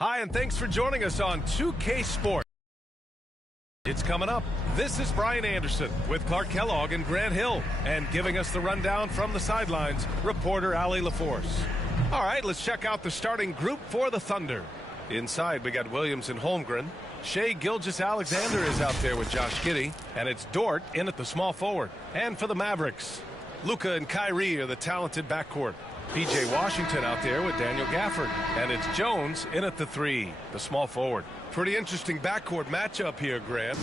Hi, and thanks for joining us on 2K Sports. It's coming up. This is Brian Anderson with Clark Kellogg and Grant Hill. And giving us the rundown from the sidelines, reporter Allie LaForce. All right, let's check out the starting group for the Thunder. Inside, we got Williams and Holmgren. Shai Gilgeous-Alexander is out there with Josh Giddey. And it's Dort in at the small forward. And for the Mavericks, Luka and Kyrie are the talented backcourt. P.J. Washington out there with Daniel Gafford. And it's Jones in at the 3, the small forward. Pretty interesting backcourt matchup here, Grant.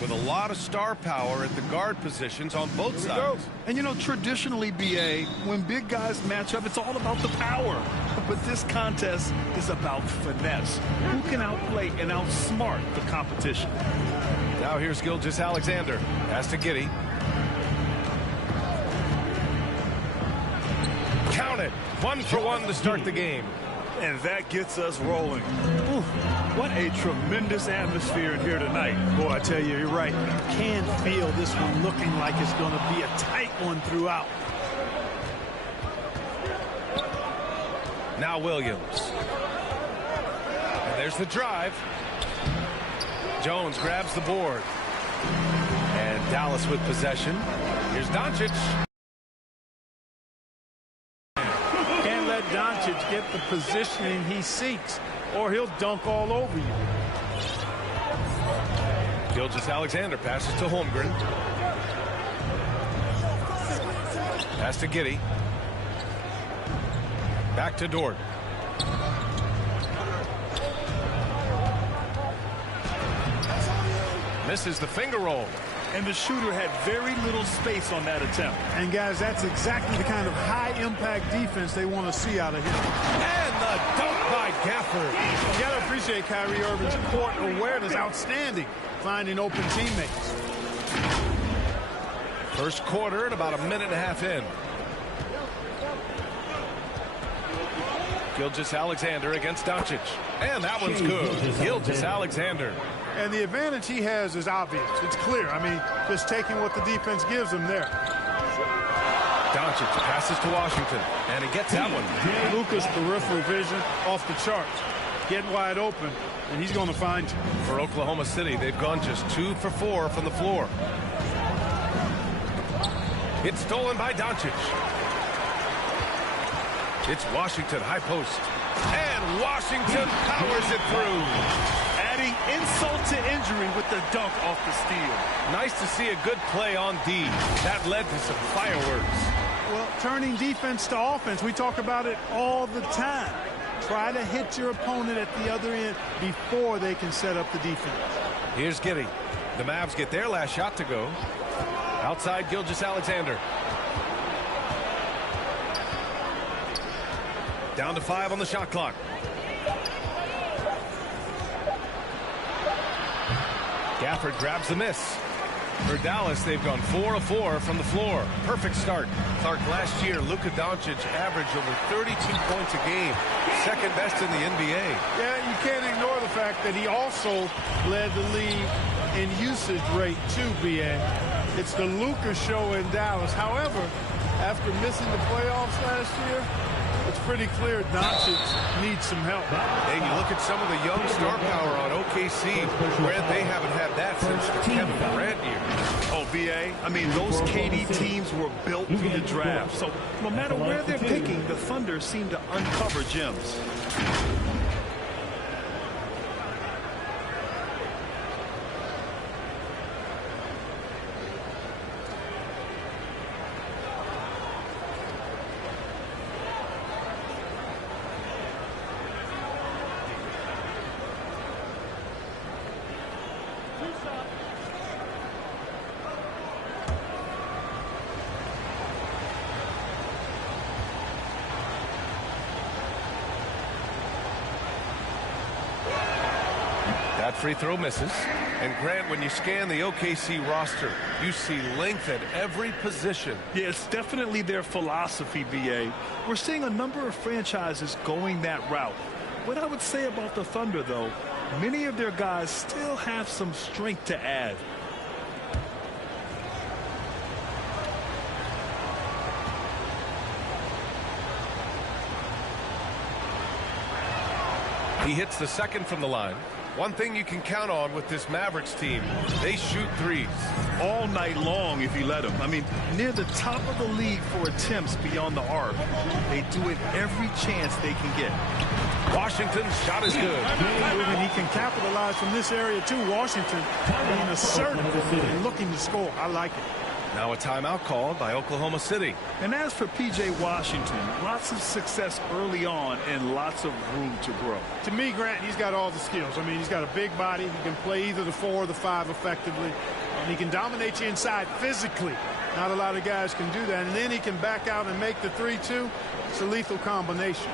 With a lot of star power at the guard positions on both sides. And, you know, traditionally, B.A., when big guys match up, it's all about the power. But this contest is about finesse. Who can outplay and outsmart the competition? Now here's Gilgeous-Alexander. Pass to Giddey. Count it. 1 for 1 to start the game. And that gets us rolling. Ooh, what a tremendous atmosphere in here tonight. Boy, I tell you, you're right. You can feel this one looking like it's going to be a tight one throughout. Now Williams. And there's the drive. Jones grabs the board. And Dallas with possession. Here's Doncic. Doncic get the positioning he seeks, or he'll dunk all over you. Gilgeous-Alexander passes to Holmgren. Pass to Giddey. Back to Dort. Misses the finger roll. And the shooter had very little space on that attempt. And, guys, that's exactly the kind of high-impact defense they want to see out of him. And the dunk by Gafford. You got to appreciate Kyrie Irving's court awareness. Outstanding, finding open teammates. First quarter and about a minute and a half in. Gilgeous-Alexander against Doncic. And that one's good. Gilgeous-Alexander. And the advantage he has is obvious. It's clear. I mean, just taking what the defense gives him there. Doncic passes to Washington, and he gets that one. Luka's peripheral vision off the charts. Getting wide open, and he's going to find you. For Oklahoma City, they've gone just 2 for 4 from the floor. It's stolen by Doncic. It's Washington, high post. And Washington powers it through. Adding insult to injury with the dunk off the steal. Nice to see a good play on D. That led to some fireworks. Well, turning defense to offense, we talk about it all the time. Try to hit your opponent at the other end before they can set up the defense. Here's Giddey. The Mavs get their last shot to go. Outside Gilgeous-Alexander. Down to 5 on the shot clock. Gafford grabs the miss. For Dallas, they've gone 4 of 4 from the floor. Perfect start. Clark, last year, Luka Doncic averaged over 32 points a game. Second best in the NBA. Yeah, you can't ignore the fact that he also led the league in usage rate too, BA. It's the Luka show in Dallas. However, after missing the playoffs last year, it's pretty clear Doncic needs some help. Hey, you look at some of the young star power on OKC. Grant, they haven't had that since the Kevin Durant years. Oh, BA, I mean, those KD teams were built for the draft. So no matter where they're picking, the Thunder seem to uncover gems. That free throw misses. And Grant, when you scan the OKC roster, you see length at every position. Yeah, it's definitely their philosophy, BA. We're seeing a number of franchises going that route. What I would say about the Thunder, though, many of their guys still have some strength to add. He hits the second from the line. One thing you can count on with this Mavericks team, they shoot threes. All night long if you let them. I mean, near the top of the league for attempts beyond the arc. They do it every chance they can get. Washington's shot is good. And he can capitalize from this area too. Washington being assertive and looking to score. I like it. Now a timeout called by Oklahoma City. And as for P.J. Washington, lots of success early on and lots of room to grow. To me, Grant, he's got all the skills. I mean, he's got a big body. He can play either the 4 or the 5 effectively. And he can dominate you inside physically. Not a lot of guys can do that. And then he can back out and make the 3-2. It's a lethal combination.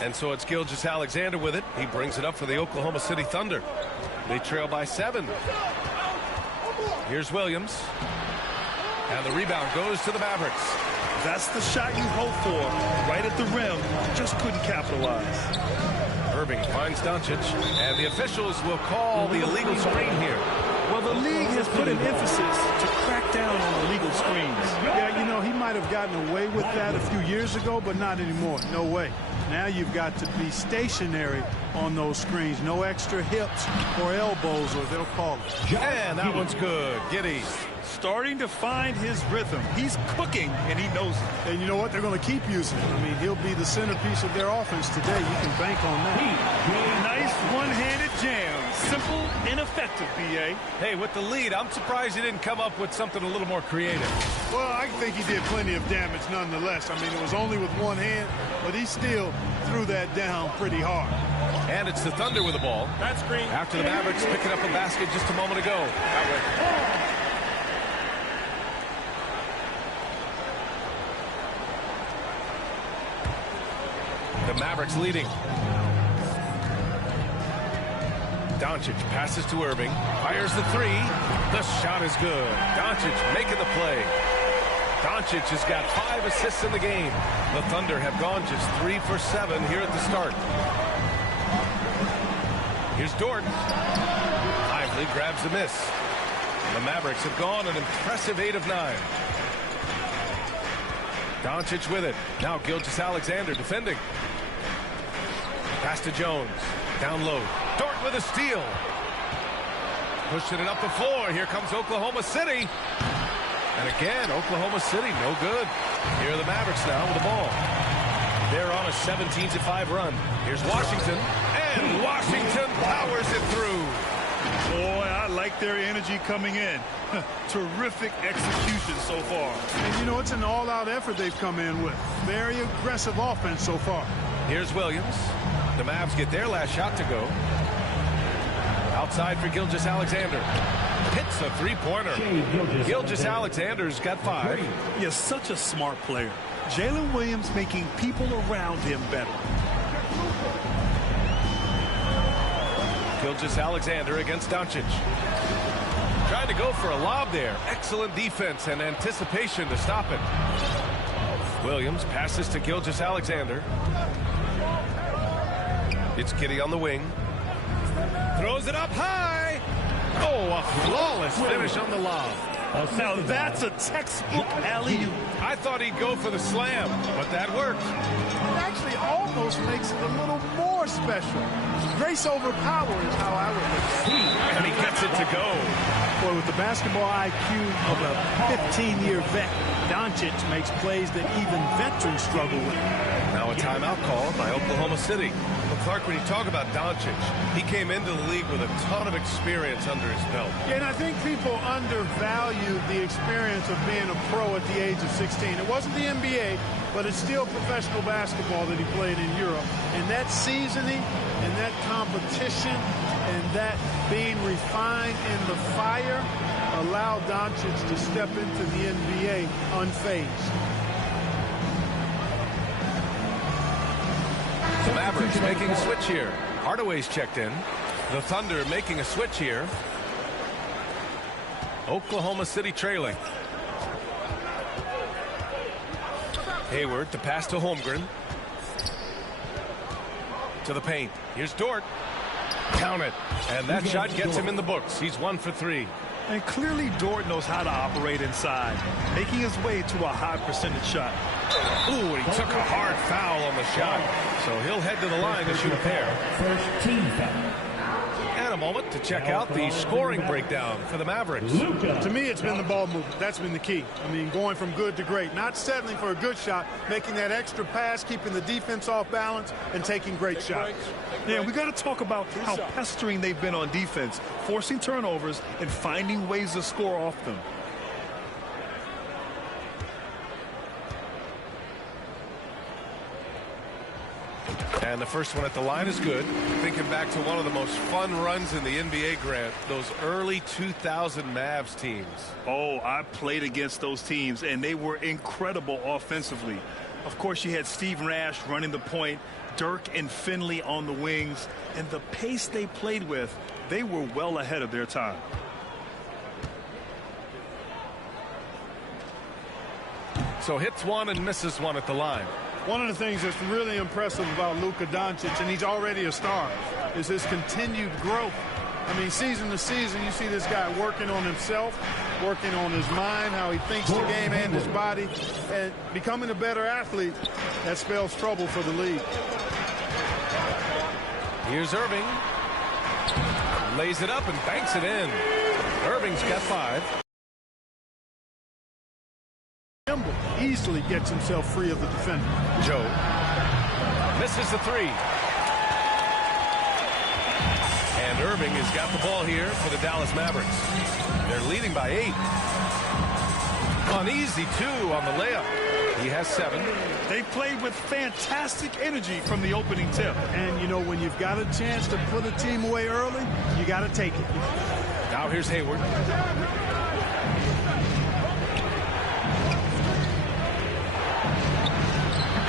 And so it's Gilgeous-Alexander with it. He brings it up for the Oklahoma City Thunder. They trail by 7. Here's Williams. And the rebound goes to the Mavericks. That's the shot you hope for. Right at the rim. Just couldn't capitalize. Irving finds Doncic. And the officials will call the illegal screen here. Well, the league has put an emphasis to crack down on illegal screens. Yeah, you know, he might have gotten away with that a few years ago, but not anymore. No way. Now you've got to be stationary on those screens. No extra hips or elbows, or they'll call it. And that one's good. Giddy. Starting to find his rhythm. He's cooking, and he knows it. And you know what? They're going to keep using him. I mean, he'll be the centerpiece of their offense today. You can bank on that. Nice one-handed jam. Simple and effective, B.A. Hey, with the lead, I'm surprised he didn't come up with something a little more creative. Well, I think he did plenty of damage nonetheless. I mean, it was only with one hand, but he still threw that down pretty hard. And it's the Thunder with the ball. That's green. After the Mavericks picking up a basket just a moment ago. The Mavericks leading. Doncic passes to Irving. Fires the three. The shot is good. Doncic making the play. Doncic has got 5 assists in the game. The Thunder have gone just 3 for 7 here at the start. Here's Dort. Lively grabs the miss. The Mavericks have gone an impressive 8 of 9. Doncic with it. Now Gilgeous-Alexander defending. Pass to Jones. Down low. Dort with a steal. Pushing it up the floor. Here comes Oklahoma City. And again, Oklahoma City, no good. Here are the Mavericks now with the ball. They're on a 17-5 run. Here's Washington. And Washington powers it through. Boy, I like their energy coming in. Terrific execution so far. And, you know, it's an all-out effort they've come in with. Very aggressive offense so far. Here's Williams. The Mavs get their last shot to go. Outside for Gilgeous-Alexander. Hits a three-pointer. Gilgeous-Alexander's got 5. He's such a smart player. Jalen Williams making people around him better. Gilgeous-Alexander against Doncic. Trying to go for a lob there. Excellent defense and anticipation to stop it. Williams passes to Gilgeous-Alexander. It's Giddy on the wing. Throws it up high. Oh, a flawless finish on the lob. Now that's a textbook alley-oop. I thought he'd go for the slam, but that worked. It actually almost makes it a little more special. Grace over power is how I would look at it. And he gets it to go. Boy, with the basketball IQ of a 15-year vet, Doncic makes plays that even veterans struggle with. Now a timeout call by Oklahoma City. Well, Clark, when you talk about Doncic, he came into the league with a ton of experience under his belt. Yeah, and I think people undervalue the experience of being a pro at the age of 16. It wasn't the NBA, but it's still professional basketball that he played in Europe. And that seasoning and that competition and that being refined in the fire allowed Doncic to step into the NBA unfazed. The Mavericks making a switch here. Hardaway's checked in. The Thunder making a switch here. Oklahoma City trailing. Hayward to pass to Holmgren. To the paint. Here's Dort. Count it. And that shot gets him in the books. He's 1 for 3. And clearly Dort knows how to operate inside, making his way to a high percentage shot. Ooh, he took a hard foul on the shot. So he'll head to the line to shoot a pair. First team foul. And a moment to check out the scoring breakdown for the Mavericks. To me, it's been the ball movement. That's been the key. I mean, going from good to great. Not settling for a good shot, making that extra pass, keeping the defense off balance, and taking great shots. Yeah, we got to talk about how pestering they've been on defense, forcing turnovers and finding ways to score off them. And the first one at the line is good. Thinking back to one of the most fun runs in the NBA, Grant, those early 2000 Mavs teams. Oh, I played against those teams, and they were incredible offensively. Of course, you had Steve Nash running the point, Dirk and Finley on the wings, and the pace they played with, they were well ahead of their time. So hits one and misses one at the line. One of the things that's really impressive about Luka Doncic, and he's already a star, is his continued growth. I mean, season to season, you see this guy working on himself, working on his mind, how he thinks the game and his body, and becoming a better athlete. That spells trouble for the league. Here's Irving. Lays it up and banks it in. Irving's got 5. Easily gets himself free of the defender. Joe misses the 3. And Irving has got the ball here for the Dallas Mavericks. They're leading by 8. Uneasy 2 on the layup. He has 7. They played with fantastic energy from the opening tip. And, you know, when you've got a chance to put a team away early, you got to take it. Now here's Hayward.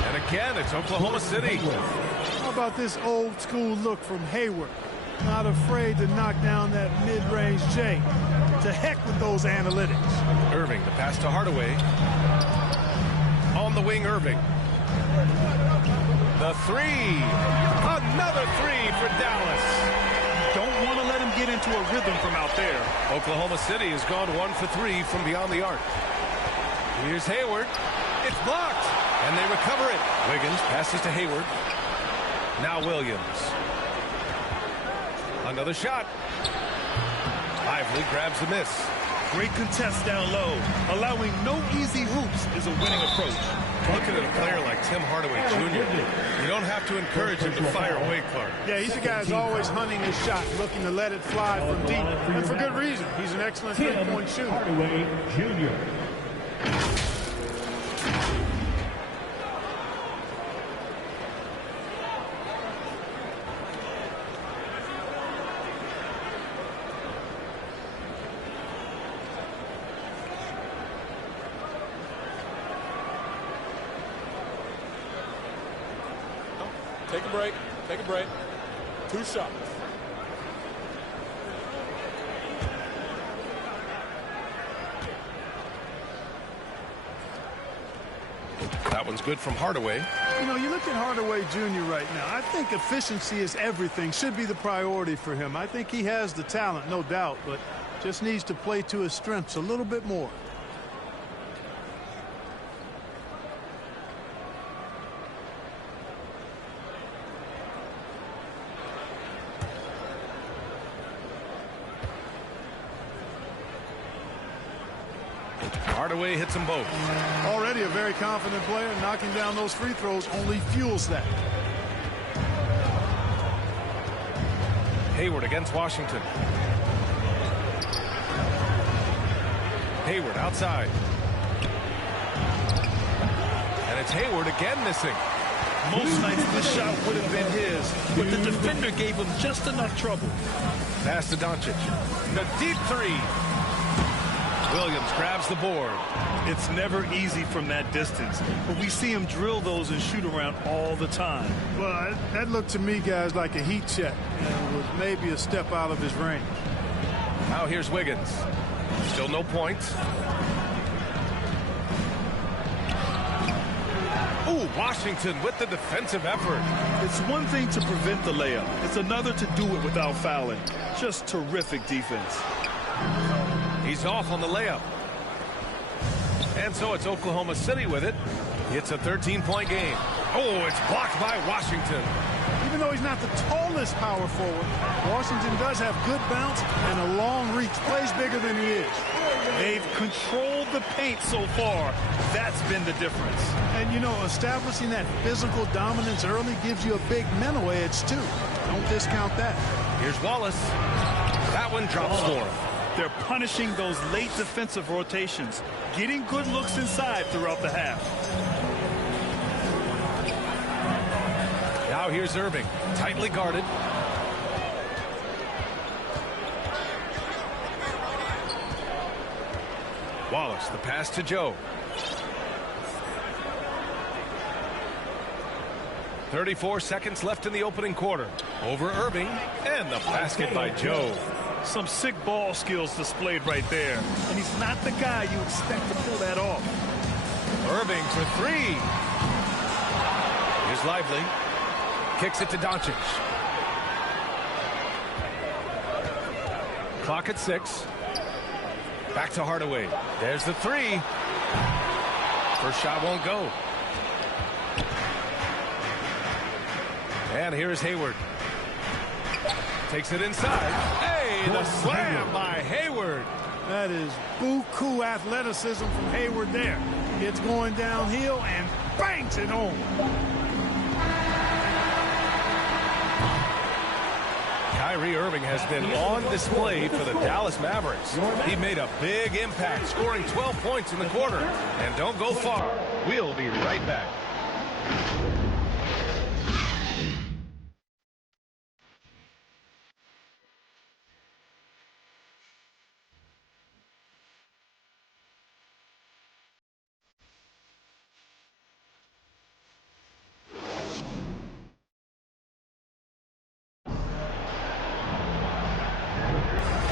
And again, it's Oklahoma City. How about this old school look from Hayward? Not afraid to knock down that mid-range J. To heck with those analytics. Irving, the pass to Hardaway. On the wing, Irving. The 3. Another 3 for Dallas. Don't want to let him get into a rhythm from out there. Oklahoma City has gone 1 for 3 from beyond the arc. Here's Hayward. It's blocked. And they recover it. Wiggins passes to Hayward. Now Williams. Another shot. Lively grabs the miss. Great contest down low. Allowing no easy hoops is a winning approach. Looking at a player like Tim Hardaway Jr., you don't have to encourage him to fire away, Clark. Yeah, he's a guy who's always hunting his shot, looking to let it fly from deep. And for good reason. He's an excellent three-point shooter. Hardaway Jr. Take a break. Take a break. 2 shots. That one's good from Hardaway. You know, you look at Hardaway Jr. right now. I think efficiency is everything, should be the priority for him. I think he has the talent, no doubt, but just needs to play to his strengths a little bit more. Hardaway hits them both. Already a very confident player. Knocking down those free throws only fuels that. Hayward against Washington. Hayward outside. And it's Hayward again missing. Most nights this shot would have been his, but the defender gave him just enough trouble. Pass to Doncic. The deep 3. Williams grabs the board. It's never easy from that distance, but we see him drill those and shoot around all the time. Well, that looked to me, guys, like a heat check. And was maybe a step out of his range. Now here's Wiggins. Still no points. Ooh, Washington with the defensive effort. It's one thing to prevent the layup. It's another to do it without fouling. Just terrific defense. He's off on the layup. And so it's Oklahoma City with it. It's a 13-point game. Oh, it's blocked by Washington. Even though he's not the tallest power forward, Washington does have good bounce and a long reach. Plays bigger than he is. They've controlled the paint so far. That's been the difference. And, you know, establishing that physical dominance early gives you a big mental edge, too. Don't discount that. Here's Wallace. That one drops for him. They're punishing those late defensive rotations, getting good looks inside throughout the half. Now here's Irving, tightly guarded. Wallace, the pass to Joe. 34 seconds left in the opening quarter. Over Irving, and the basket by Joe. Some sick ball skills displayed right there. And he's not the guy you expect to pull that off. Irving for 3. Here's Lively. Kicks it to Doncic. Clock at 6. Back to Hardaway. There's the three. First shot won't go. And here's Hayward. Takes it inside. Hey, the slam by Hayward. That is buku athleticism from Hayward there. It's going downhill and banks it home. Kyrie Irving has been on display for the Dallas Mavericks. He made a big impact, scoring 12 points in the quarter. And don't go far. We'll be right back.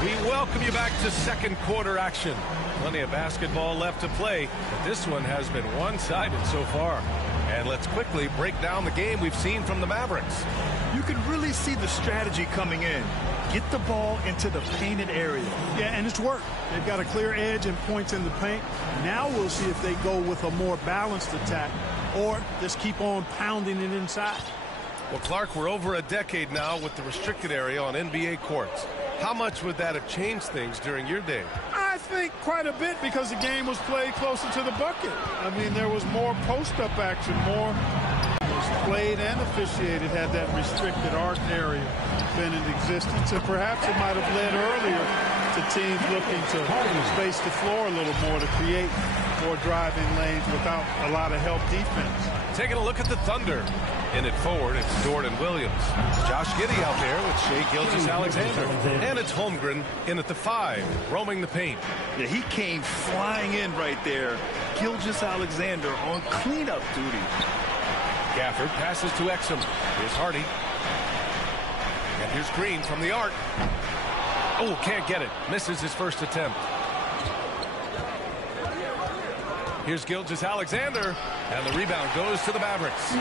We welcome you back to second quarter action. Plenty of basketball left to play, but this one has been one-sided so far. And let's quickly break down the game we've seen from the Mavericks. You can really see the strategy coming in. Get the ball into the painted area. Yeah, and it's worked. They've got a clear edge and points in the paint. Now we'll see if they go with a more balanced attack or just keep on pounding it inside. Well, Clark, we're over a decade now with the restricted area on NBA courts. How much would that have changed things during your day? I think quite a bit because the game was played closer to the bucket. I mean, there was more post-up action, more was played and officiated had that restricted arc area been in existence. And perhaps it might have led earlier to teams looking to space the floor a little more to create more driving lanes without a lot of help defense. Taking a look at the Thunder. In it forward, it's Jordan Williams. Josh Giddey out there with Shai Gilgeous-Alexander. And it's Holmgren in at the 5, roaming the paint. Yeah, he came flying in right there. Gilgeous-Alexander on cleanup duty. Gafford passes to Exum. Here's Hardy. And here's Green from the arc. Oh, can't get it. Misses his first attempt. Here's Gilgeous-Alexander. And the rebound goes to the Mavericks.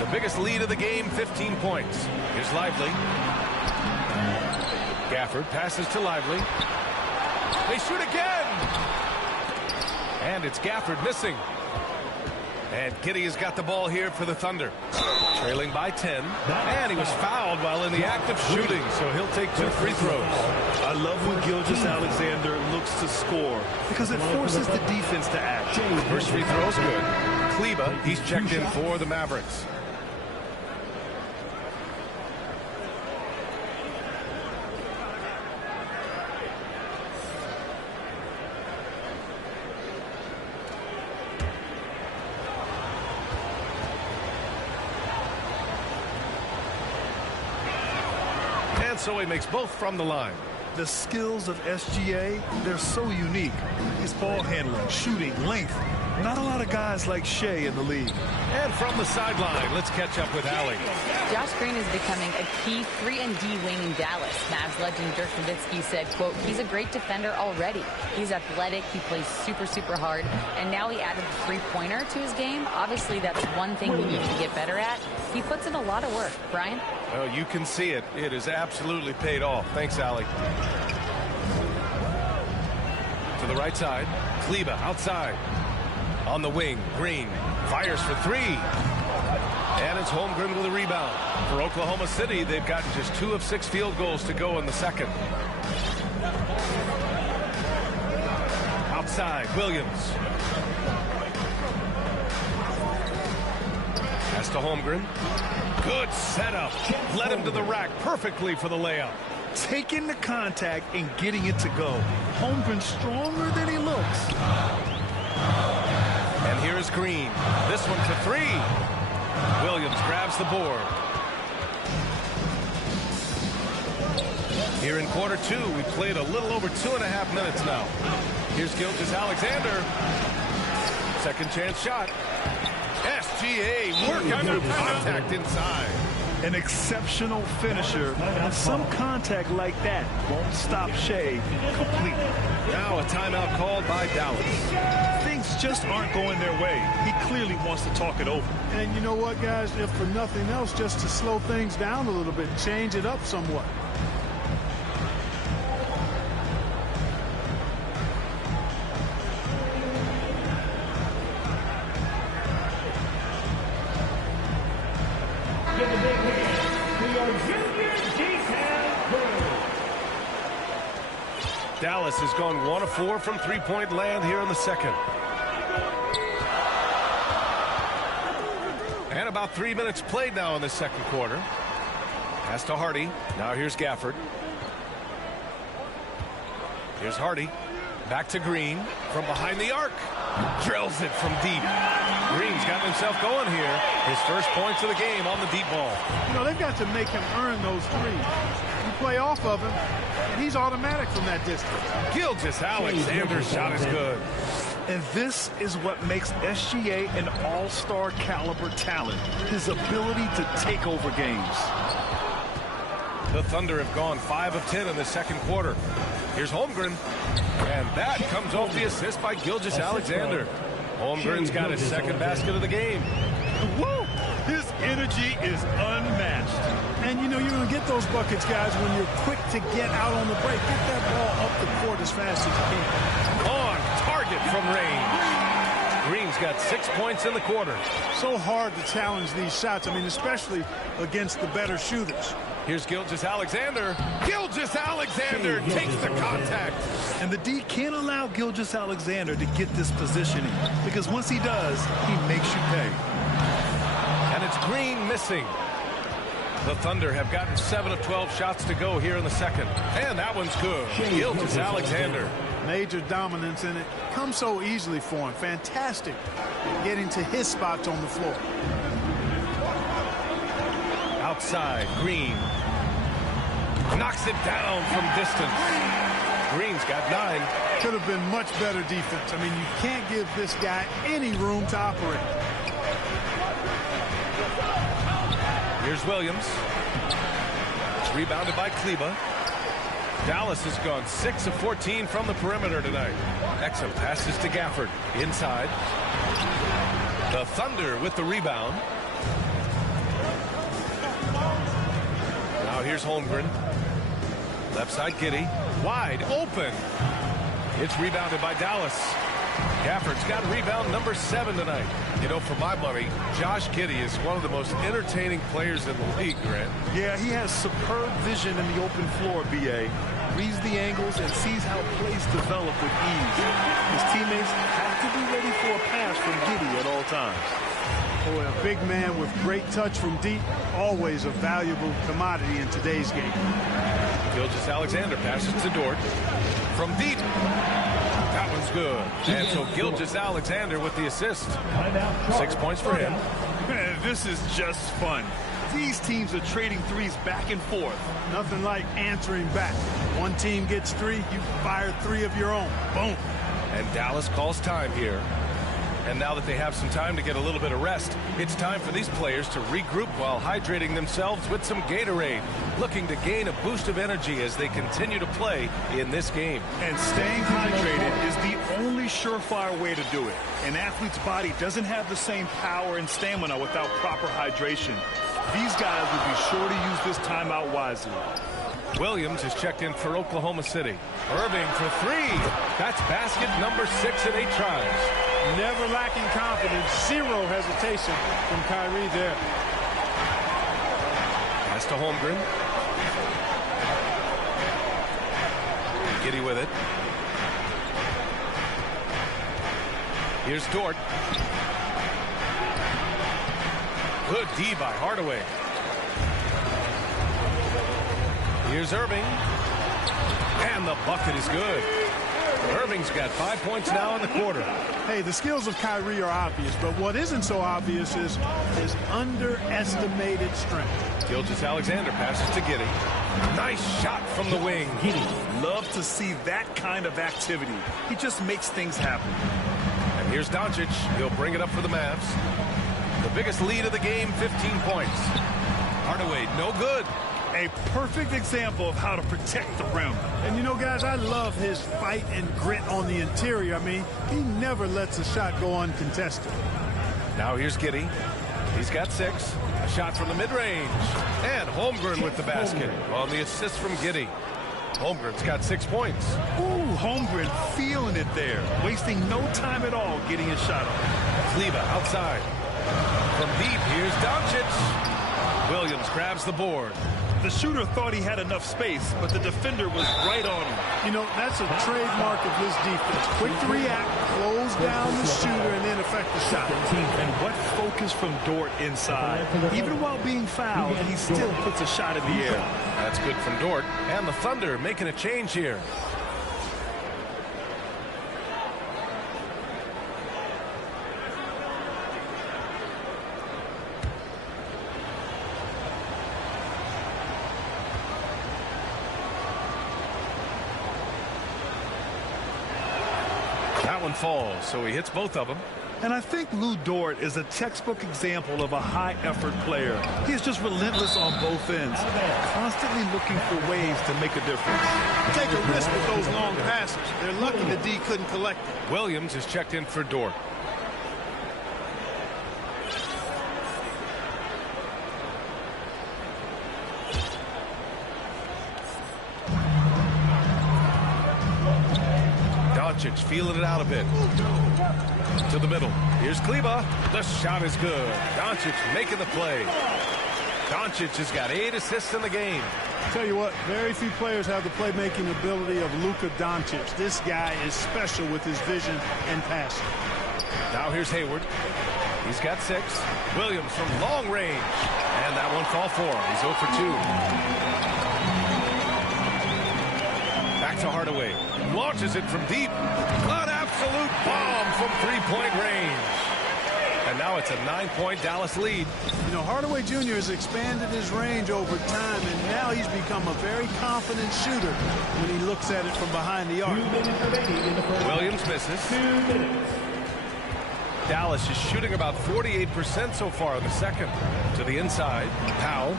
The biggest lead of the game, 15 points. Here's Lively. Gafford passes to Lively. They shoot again. And it's Gafford missing. And Giddey has got the ball here for the Thunder. Trailing by 10. And he was fouled while in the act of shooting, so he'll take 2 free throws. I love when Gilgeous-Alexander looks to score because it forces the defense to act. First free throw's good. Kleba, he's checked in for the Mavericks. So he makes both from the line. The skills of SGA, they're so unique. His ball handling, shooting, length. Not a lot of guys like Shai in the league. And from the sideline, let's catch up with Allie. Josh Green is becoming a key 3-and-D wing in Dallas. Mavs legend Dirk Nowitzki said, quote, he's a great defender already. He's athletic. He plays super, super hard. And now he added the three-pointer to his game. Obviously, that's one thing he needs to get better at. He puts in a lot of work. Brian? Oh, you can see it. It is absolutely paid off. Thanks, Allie. To the right side. Kleba outside. On the wing, Green fires for 3. And it's Holmgren with a rebound. For Oklahoma City, they've gotten just 2 of 6 field goals to go in the second. Outside, Williams. Pass to Holmgren. Good setup. Led him to the rack perfectly for the layup. Taking the contact and getting it to go. Holmgren stronger than he looks. And here's Green. This one for 3. Williams grabs the board. Here in quarter 2, we played a little over 2.5 minutes now. Here's Gilgeous-Alexander. Second chance shot. SGA work under contact inside. An exceptional finisher. And some contact like that won't stop Shai completely. Now a timeout called by Dallas. Things just aren't going their way. He clearly wants to talk it over. And you know what, guys? If for nothing else, just to slow things down a little bit, change it up somewhat. Dallas has gone 1 of 4 from three-point land here in the second. And about 3 minutes played now in the second quarter. Pass to Hardy. Now here's Gafford. Here's Hardy. Back to Green from behind the arc. Drills it from deep. Green's gotten himself going here. His first points of the game on the deep ball. You know, they've got to make him earn those threes. You play off of him, and he's automatic from that distance. Gilgeous-Alexander's shot is good. And this is what makes SGA an all-star caliber talent. His ability to take over games. The Thunder have gone 5 of 10 in the second quarter. Here's Holmgren. And that comes off the assist by Gilgeous-Alexander. Holmgren's got his second basket of the game. Woo! His energy is unmatched. And, you know, you're going to get those buckets, guys, when you're quick to get out on the break. Get that ball up the court as fast as you can. On target from range. Green's got 6 points in the quarter. So hard to challenge these shots. I mean, especially against the better shooters. Here's Gilgeous-Alexander. Gilgeous-Alexander takes the contact. And the D can't allow Gilgeous-Alexander to get this positioning, because once he does, he makes you pay. And it's Green missing. The Thunder have gotten 7 of 12 shots to go here in the second. And that one's good. Gilgeous-Alexander. Major dominance, and it comes so easily for him. Fantastic getting to his spots on the floor. Outside, Green knocks it down from distance. Green's got 9. Could have been much better defense. I mean, you can't give this guy any room to operate. Here's Williams. It's rebounded by Kleba. Dallas has gone 6 of 14 from the perimeter tonight. Exum passes to Gafford. Inside. The Thunder with the rebound. Now here's Holmgren. Left side, Giddey. Wide open. It's rebounded by Dallas. Gafford's got rebound number 7 tonight. You know, for my money, Josh Giddey is one of the most entertaining players in the league, Grant. Yeah, he has superb vision in the open floor, B.A. Reads the angles and sees how plays develop with ease. His teammates have to be ready for a pass from Giddey at all times. Boy, a big man with great touch from deep, always a valuable commodity in today's game. Gilgeous-Alexander passes to Dort. From deep. That one's good. And so Gilgeous-Alexander with the assist. 6 points for him. Man, this is just fun. These teams are trading threes back and forth. Nothing like answering back. One team gets 3, you fire 3 of your own. Boom. And Dallas calls time here. And now that they have some time to get a little bit of rest, it's time for these players to regroup while hydrating themselves with some Gatorade, looking to gain a boost of energy as they continue to play in this game. And staying hydrated is the only surefire way to do it. An athlete's body doesn't have the same power and stamina without proper hydration. These guys will be sure to use this timeout wisely. Williams has checked in for Oklahoma City. Irving for 3. That's basket number 6 in 8 tries. Never lacking confidence. 0 hesitation from Kyrie there. Pass to Holmgren. Giddey with it. Here's Dort. Good D by Hardaway. Here's Irving. And the bucket is good. Irving's got 5 points now in the quarter. Hey, the skills of Kyrie are obvious, but what isn't so obvious is his underestimated strength. Gilgeous-Alexander passes to Giddey. Nice shot from the wing. Love to see that kind of activity. He just makes things happen. And here's Doncic. He'll bring it up for the Mavs. The biggest lead of the game, 15 points. Hardaway, no good. A perfect example of how to protect the rim. And you know, guys, I love his fight and grit on the interior. I mean, he never lets a shot go uncontested. Now here's Giddey. He's got 6. A shot from the mid-range. And Holmgren with the basket on the assist from Giddey. Holmgren's got 6 points. Ooh, Holmgren feeling it there. Wasting no time at all getting his shot off. Kleba outside. From deep, here's Doncic. Williams grabs the board. The shooter thought he had enough space, but the defender was right on him. You know, that's a trademark of his defense. Quick to react, close down the shooter, and then affect the shot. And what focus from Dort inside. Even while being fouled, he still puts a shot in the air. That's good from Dort. And the Thunder making a change here. That one falls, so he hits both of them. And I think Lou Dort is a textbook example of a high-effort player. He's just relentless on both ends, constantly looking for ways to make a difference. Take a risk with those long passes. They're lucky the D couldn't collect it. Williams is checked in for Dort. Doncic feeling it out a bit. To the middle. Here's Kleba. The shot is good. Doncic making the play. Doncic has got 8 assists in the game. Tell you what, very few players have the playmaking ability of Luka Doncic. This guy is special with his vision and passing. Now here's Hayward. He's got 6. Williams from long range. And that one fall for him. He's 0 for 2. Back to Hardaway. Launches it from deep. An absolute bomb from three-point range. And now it's a 9-point Dallas lead. You know, Hardaway Jr. has expanded his range over time, and now he's become a very confident shooter when he looks at it from behind the arc. Williams misses. Dallas is shooting about 48% so far in the second. To the inside. Powell.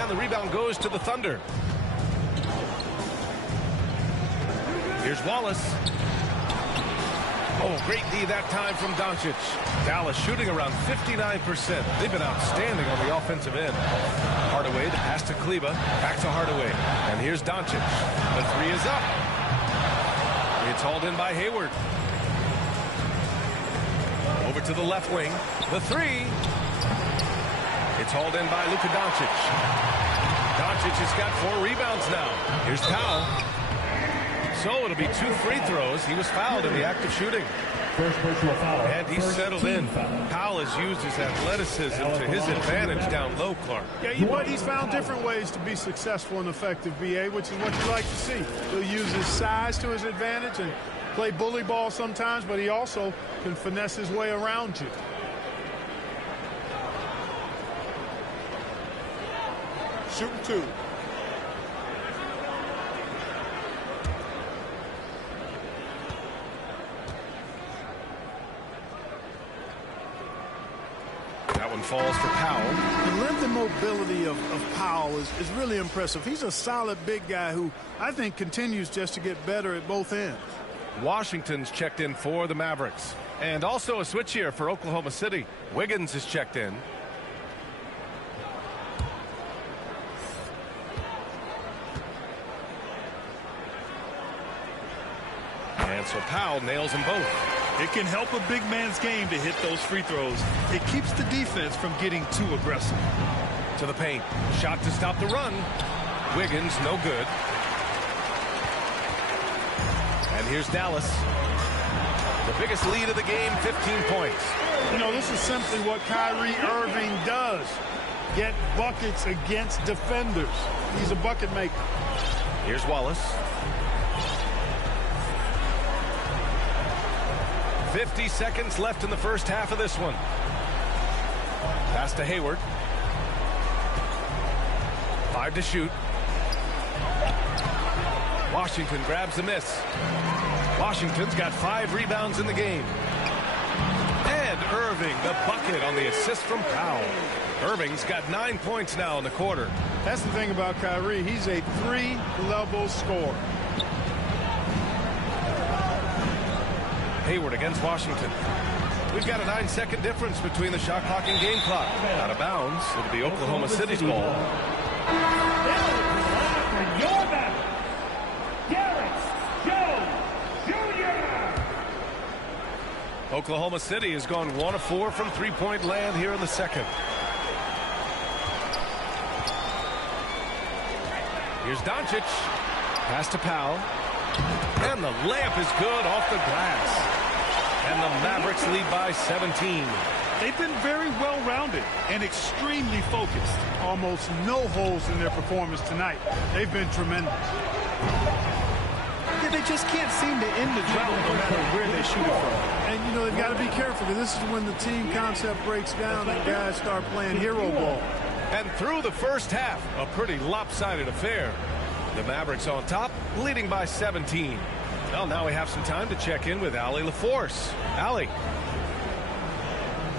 And the rebound goes to the Thunder. Here's Wallace. Oh, great D that time from Doncic. Dallas shooting around 59%. They've been outstanding on the offensive end. Hardaway, the pass to Kleba. Back to Hardaway. And here's Doncic. The 3 is up. It's hauled in by Hayward. Over to the left wing. The 3. It's hauled in by Luka Doncic. Doncic has got 4 rebounds now. Here's Powell. So it'll be 2 free throws. He was fouled in the act of shooting. First personal foul. And he's settled in. Powell has used his athleticism to his advantage down low, Clark. Yeah, you know what? He's found different ways to be successful and effective, BA, which is what you like to see. He'll use his size to his advantage and play bully ball sometimes, but he also can finesse his way around you. Shooting 2. That one falls for Powell. The length and mobility of Powell is really impressive. He's a solid big guy who I think continues just to get better at both ends. Washington's checked in for the Mavericks. And also a switch here for Oklahoma City. Wiggins is checked in. And so Powell nails them both. It can help a big man's game to hit those free throws. It keeps the defense from getting too aggressive. To the paint. Shot to stop the run. Wiggins, no good. And here's Dallas. The biggest lead of the game, 15 points. You know, this is simply what Kyrie Irving does. Get buckets against defenders. He's a bucket maker. Here's Wallace. 50 seconds left in the first half of this one. Pass to Hayward. 5 to shoot. Washington grabs the miss. Washington's got 5 rebounds in the game. And Irving, the bucket on the assist from Powell. Irving's got 9 points now in the quarter. That's the thing about Kyrie. He's a 3-level scorer. Hayward against Washington. We've got a 9-second difference between the shot clock and game clock. Out of bounds. It'll be Oklahoma City's ball. Oklahoma City has gone 1 of 4 from three-point land here in the second. Here's Doncic. Pass to Powell. And the layup is good off the glass. And the Mavericks lead by 17. They've been very well-rounded and extremely focused. Almost no holes in their performance tonight. They've been tremendous. Yeah, they just can't seem to end the drought no matter where they shoot it from. And, you know, they've got to be careful because this is when the team concept breaks down and guys start playing hero ball. And through the first half, a pretty lopsided affair. The Mavericks on top, leading by 17. Well, now we have some time to check in with Allie LaForce. Allie.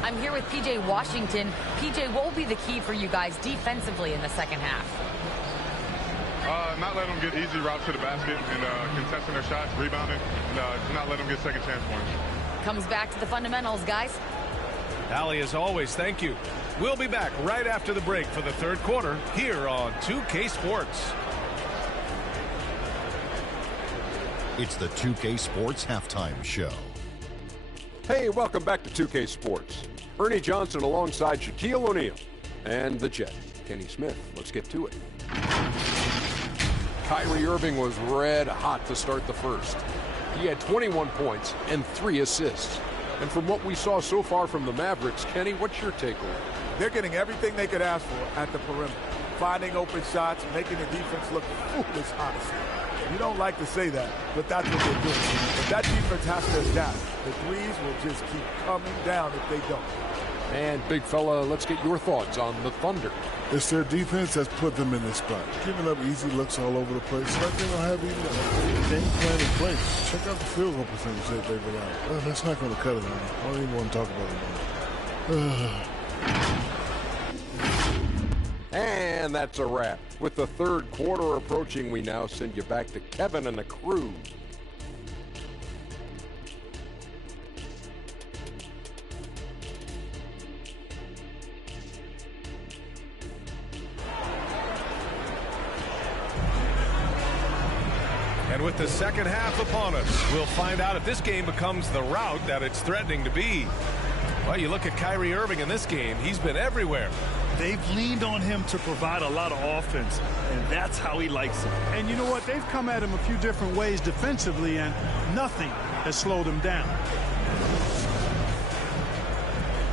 I'm here with P.J. Washington. P.J., what will be the key for you guys defensively in the second half? Not let them get easy routes to the basket and contesting their shots, rebounding, and not let them get second chance points. Comes back to the fundamentals, guys. Allie, as always, thank you. We'll be back right after the break for the third quarter here on 2K Sports. It's the 2K Sports Halftime Show. Hey, welcome back to 2K Sports. Ernie Johnson alongside Shaquille O'Neal and the Jet, Kenny Smith. Let's get to it. Kyrie Irving was red hot to start the first. He had 21 points and 3 assists. And from what we saw so far from the Mavericks, Kenny, what's your takeaway? They're getting everything they could ask for at the perimeter. Finding open shots, making the defense look foolish, honestly. You don't like to say that, but that's what they're doing. But that defense has to adapt. The threes will just keep coming down if they don't. And big fella, let's get your thoughts on the Thunder. It's their defense that's put them in this spot. Giving up easy looks all over the place. Like they don't have even a game plan in place. Check out the field goal percentage that they've allowed. That's not going to cut it on. I don't even want to talk about it. And that's a wrap. With the third quarter approaching, we now send you back to Kevin and the crew. And with the second half upon us, we'll find out if this game becomes the rout that it's threatening to be. Well, you look at Kyrie Irving in this game, he's been everywhere. They've leaned on him to provide a lot of offense, and that's how he likes it. And you know what? They've come at him a few different ways defensively, and nothing has slowed him down.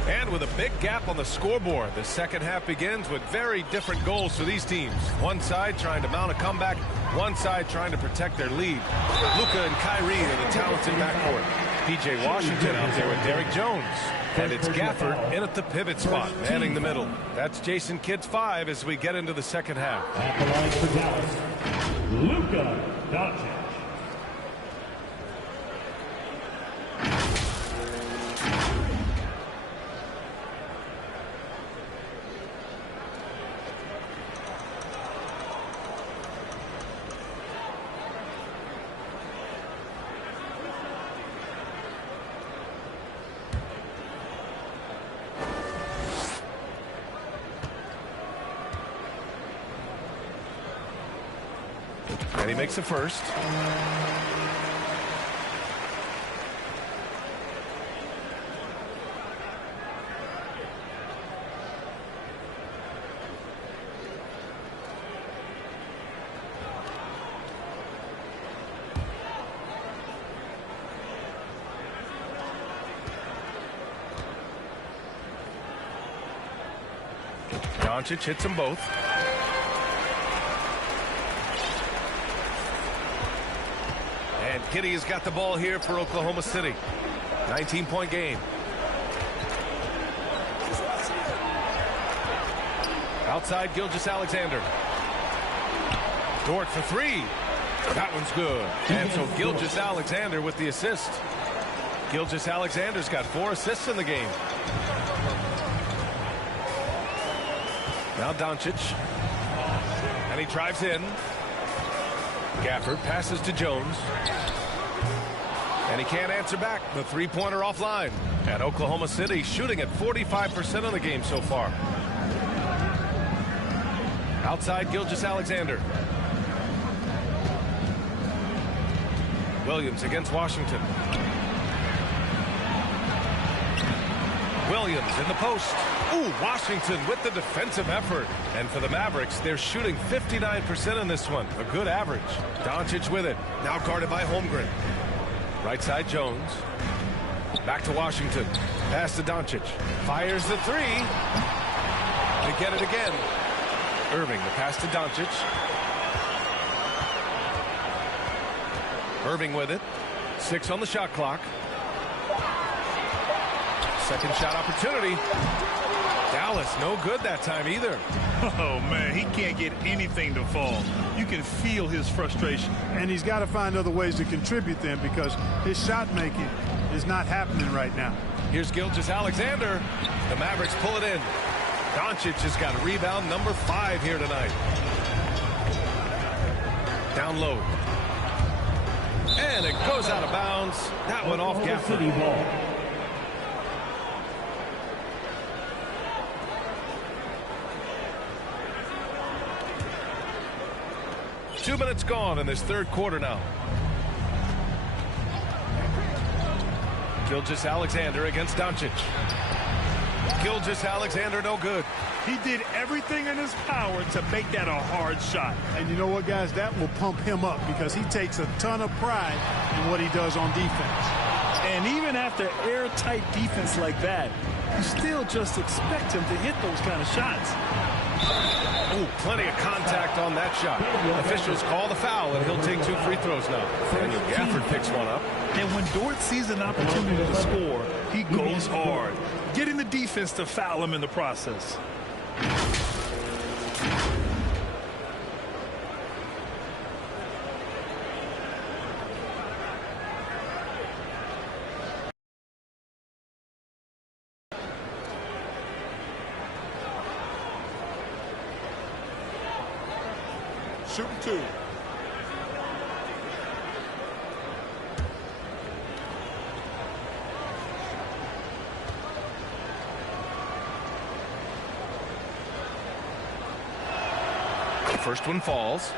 And with a big gap on the scoreboard, the second half begins with very different goals for these teams. One side trying to mount a comeback, one side trying to protect their lead. Luka and Kyrie in the talented backcourt. P.J. Washington out there with Derrick Jones. And it's Gafford in at the pivot spot, manning the middle. That's Jason Kidd's 5 as we get into the second half. At the line for Dallas, Luka Doncic. And he makes the first. Doncic hits them both. And Giddey has got the ball here for Oklahoma City. 19-point game. Outside, Gilgeous-Alexander. Dort for 3. That one's good. And so Gilgeous-Alexander with the assist. Gilgeous-Alexander's got 4 assists in the game. Now Doncic. And he drives in. Gafford passes to Jones. And he can't answer back. The three-pointer offline. And Oklahoma City shooting at 45% of the game so far. Outside, Gilgeous-Alexander. Williams against Washington. Williams in the post. Ooh, Washington with the defensive effort. And for the Mavericks, they're shooting 59% in this one. A good average. Doncic with it. Now guarded by Holmgren. Right side Jones. Back to Washington. Pass to Doncic. Fires the three. They get it again. Irving, the pass to Doncic. Irving with it. 6 on the shot clock. Second shot opportunity. Dallas, no good that time either. Oh, man, he can't get anything to fall. You can feel his frustration. And he's got to find other ways to contribute then, because his shot making is not happening right now. Here's Gilgeous-Alexander. The Mavericks pull it in. Doncic has got rebound number 5 here tonight. Down low. And it goes out of bounds. That went off Gafford. 2 minutes gone in this third quarter now. Gilgeous-Alexander against Doncic. Gilgeous-Alexander no good. He did everything in his power to make that a hard shot. And you know what, guys? That will pump him up because he takes a ton of pride in what he does on defense. And even after airtight defense like that, you still just expect him to hit those kind of shots. Ooh, plenty of contact on that shot. Officials call the foul, and he'll take 2 free throws now. Daniel Gafford picks one up. And when Dort sees an opportunity to score, he goes hard, getting the defense to foul him in the process. Shooting 2. First one falls.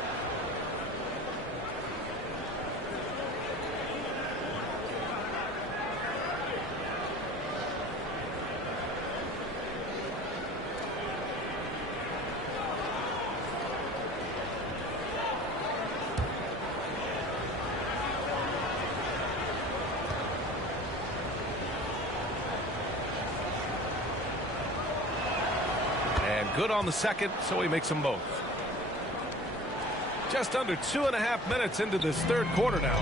And good on the second, so he makes them both. Just under 2.5 minutes into this third quarter now.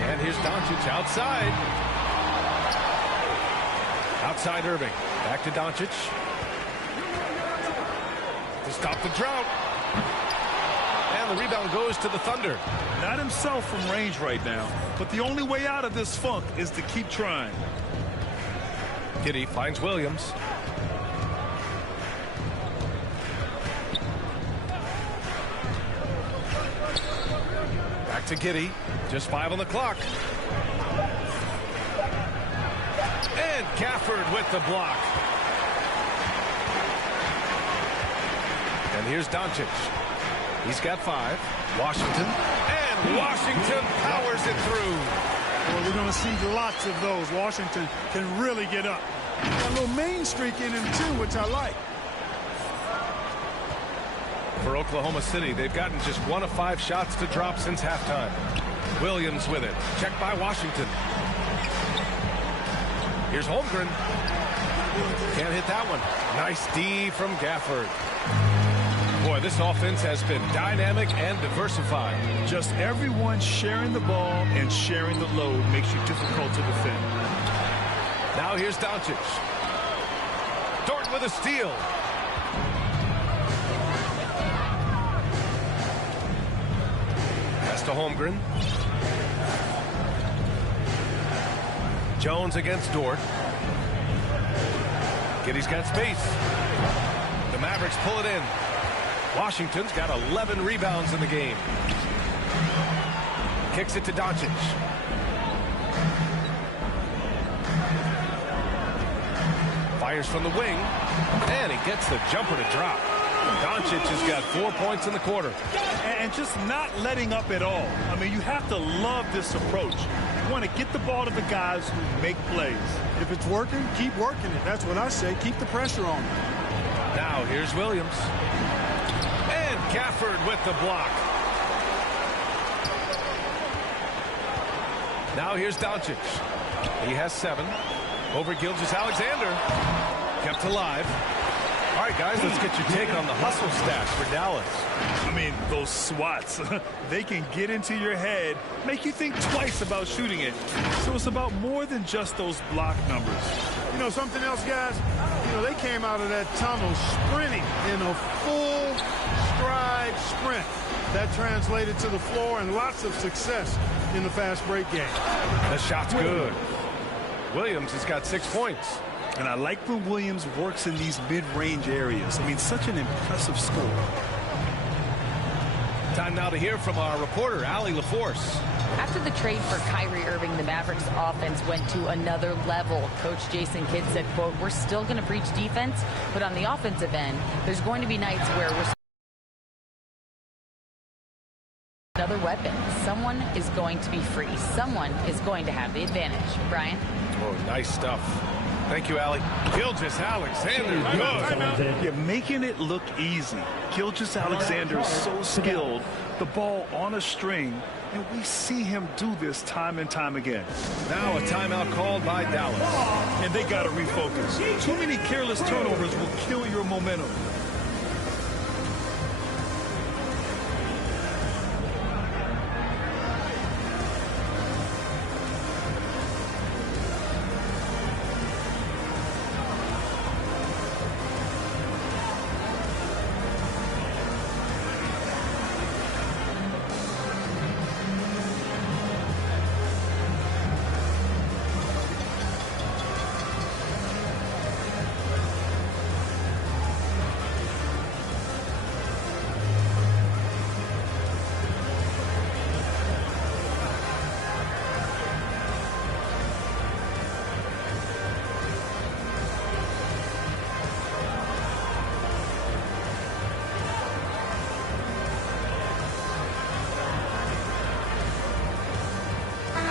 And here's Doncic outside. Outside Irving. Back to Doncic. To stop the drought. And the rebound goes to the Thunder. Not himself from range right now, but the only way out of this funk is to keep trying. Giddey finds Williams. Back to Giddey. Just 5 on the clock. And Gafford with the block. And here's Doncic. He's got 5. Washington. And Washington powers it through. Well, we're going to see lots of those. Washington can really get up. Got a little main streak in him, too, which I like. For Oklahoma City, they've gotten just 1 of 5 shots to drop since halftime. Williams with it. Checked by Washington. Here's Holmgren. Can't hit that one. Nice D from Gafford. Boy, this offense has been dynamic and diversified. Just everyone sharing the ball and sharing the load makes you difficult to defend. Now here's Doncic. Dort with a steal. Pass to Holmgren. Jones against Dort. Giddey's got space. The Mavericks pull it in. Washington's got 11 rebounds in the game. Kicks it to Doncic. Fires from the wing. And he gets the jumper to drop. Doncic has got 4 points in the quarter. And just not letting up at all. I mean, you have to love this approach. You want to get the ball to the guys who make plays. If it's working, keep working it. That's what I say. Keep the pressure on them. Now here's Williams. And Gafford with the block. Now here's Doncic. He has 7. Over Gilgeous-Alexander. Kept alive. All right, guys, let's get your take on the hustle stats for Dallas. I mean, those swats, they can get into your head, make you think twice about shooting it. So it's about more than just those block numbers. You know, something else, guys? You know, they came out of that tunnel sprinting in a full stride sprint. That translated to the floor and lots of success in the fast break game. The shot's good. Williams has got 6 points. And I like when Williams works in these mid-range areas. I mean, such an impressive score. Time now to hear from our reporter, Allie LaForce. After the trade for Kyrie Irving, the Mavericks offense went to another level. Coach Jason Kidd said, quote, "We're still going to preach defense, but on the offensive end, there's going to be nights where we're another weapon. Someone is going to be free. Someone is going to have the advantage." Brian? Oh, nice stuff. Thank you, Allie. Gilgeous-Alexander, good. You're making it look easy. Gilgeous-Alexander is so skilled. The ball on a string, and we see him do this time and time again. Now a timeout called by Dallas. And they got to refocus. Too many careless turnovers will kill your momentum.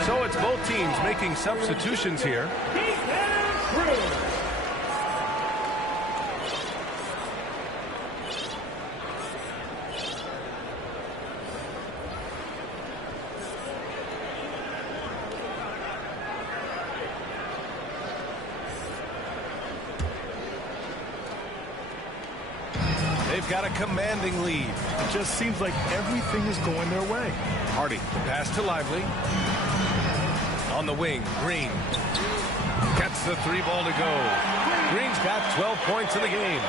So it's both teams making substitutions here. They've got a commanding lead. It just seems like everything is going their way. Hardy, pass to Lively. On the wing, Green. Gets the 3 ball to go. Green's got 12 points in the game.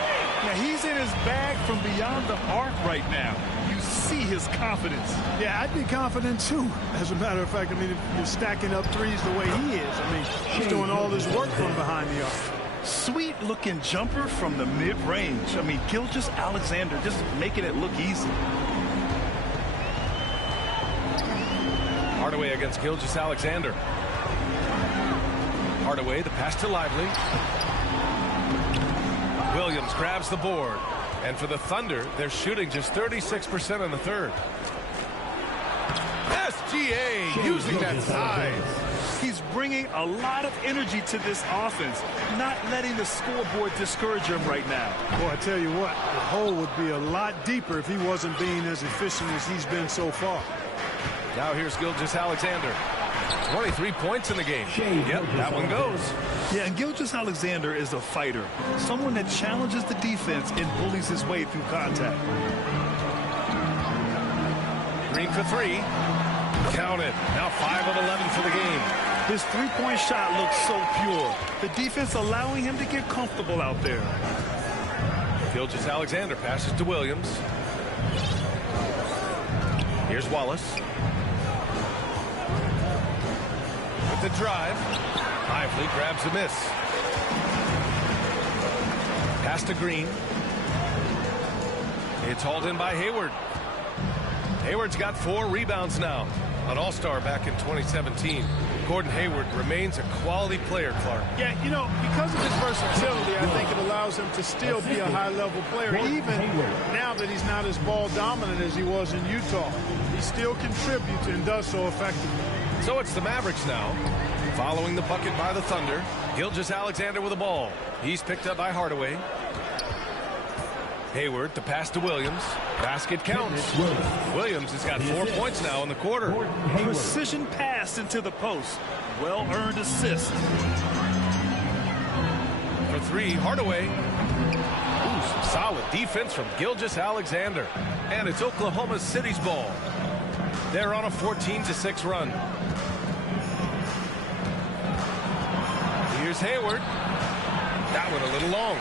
Now he's in his bag from beyond the arc right now. You see his confidence. Yeah, I'd be confident too. As a matter of fact, I mean, if you're stacking up threes the way he is, I mean, he's doing all this work from behind the arc. Sweet looking jumper from the mid-range. I mean, Gilgeous-Alexander just making it look easy. Hardaway against Gilgeous-Alexander. Hardaway, the pass to Lively. Williams grabs the board. And for the Thunder, they're shooting just 36% in the third. SGA using that size. He's bringing a lot of energy to this offense, not letting the scoreboard discourage him right now. Boy, I tell you what, the hole would be a lot deeper if he wasn't being as efficient as he's been so far. Now here's Gilgeous-Alexander. 23 points in the game. Yep, that one goes. Yeah, and Gilgeous-Alexander is a fighter. Someone that challenges the defense and bullies his way through contact. Green for 3. Count it. Now 5 of 11 for the game. His three-point shot looks so pure. The defense allowing him to get comfortable out there. Gilgeous-Alexander passes to Williams. Here's Wallace. With the drive. Lively grabs the miss. Pass to Green. It's hauled in by Hayward. Hayward's got 4 rebounds now. an all-star back in 2017. Gordon Hayward remains a quality player, Clark. Yeah, you know, because of his versatility, I think it allows him to still be a high-level player, even now that he's not as ball-dominant as he was in Utah. He still contributes and does so effectively. So it's the Mavericks now, following the bucket by the Thunder. Gilgeous-Alexander with the ball. He's picked up by Hardaway. Hayward, the pass to Williams. Basket counts. Williams has got 4 points now in the quarter. Precision pass into the post. Well-earned assist. For three, Hardaway. Ooh, some solid defense from Gilgeous-Alexander. And it's Oklahoma City's ball. They're on a 14-6 run. Here's Hayward. That one a little long.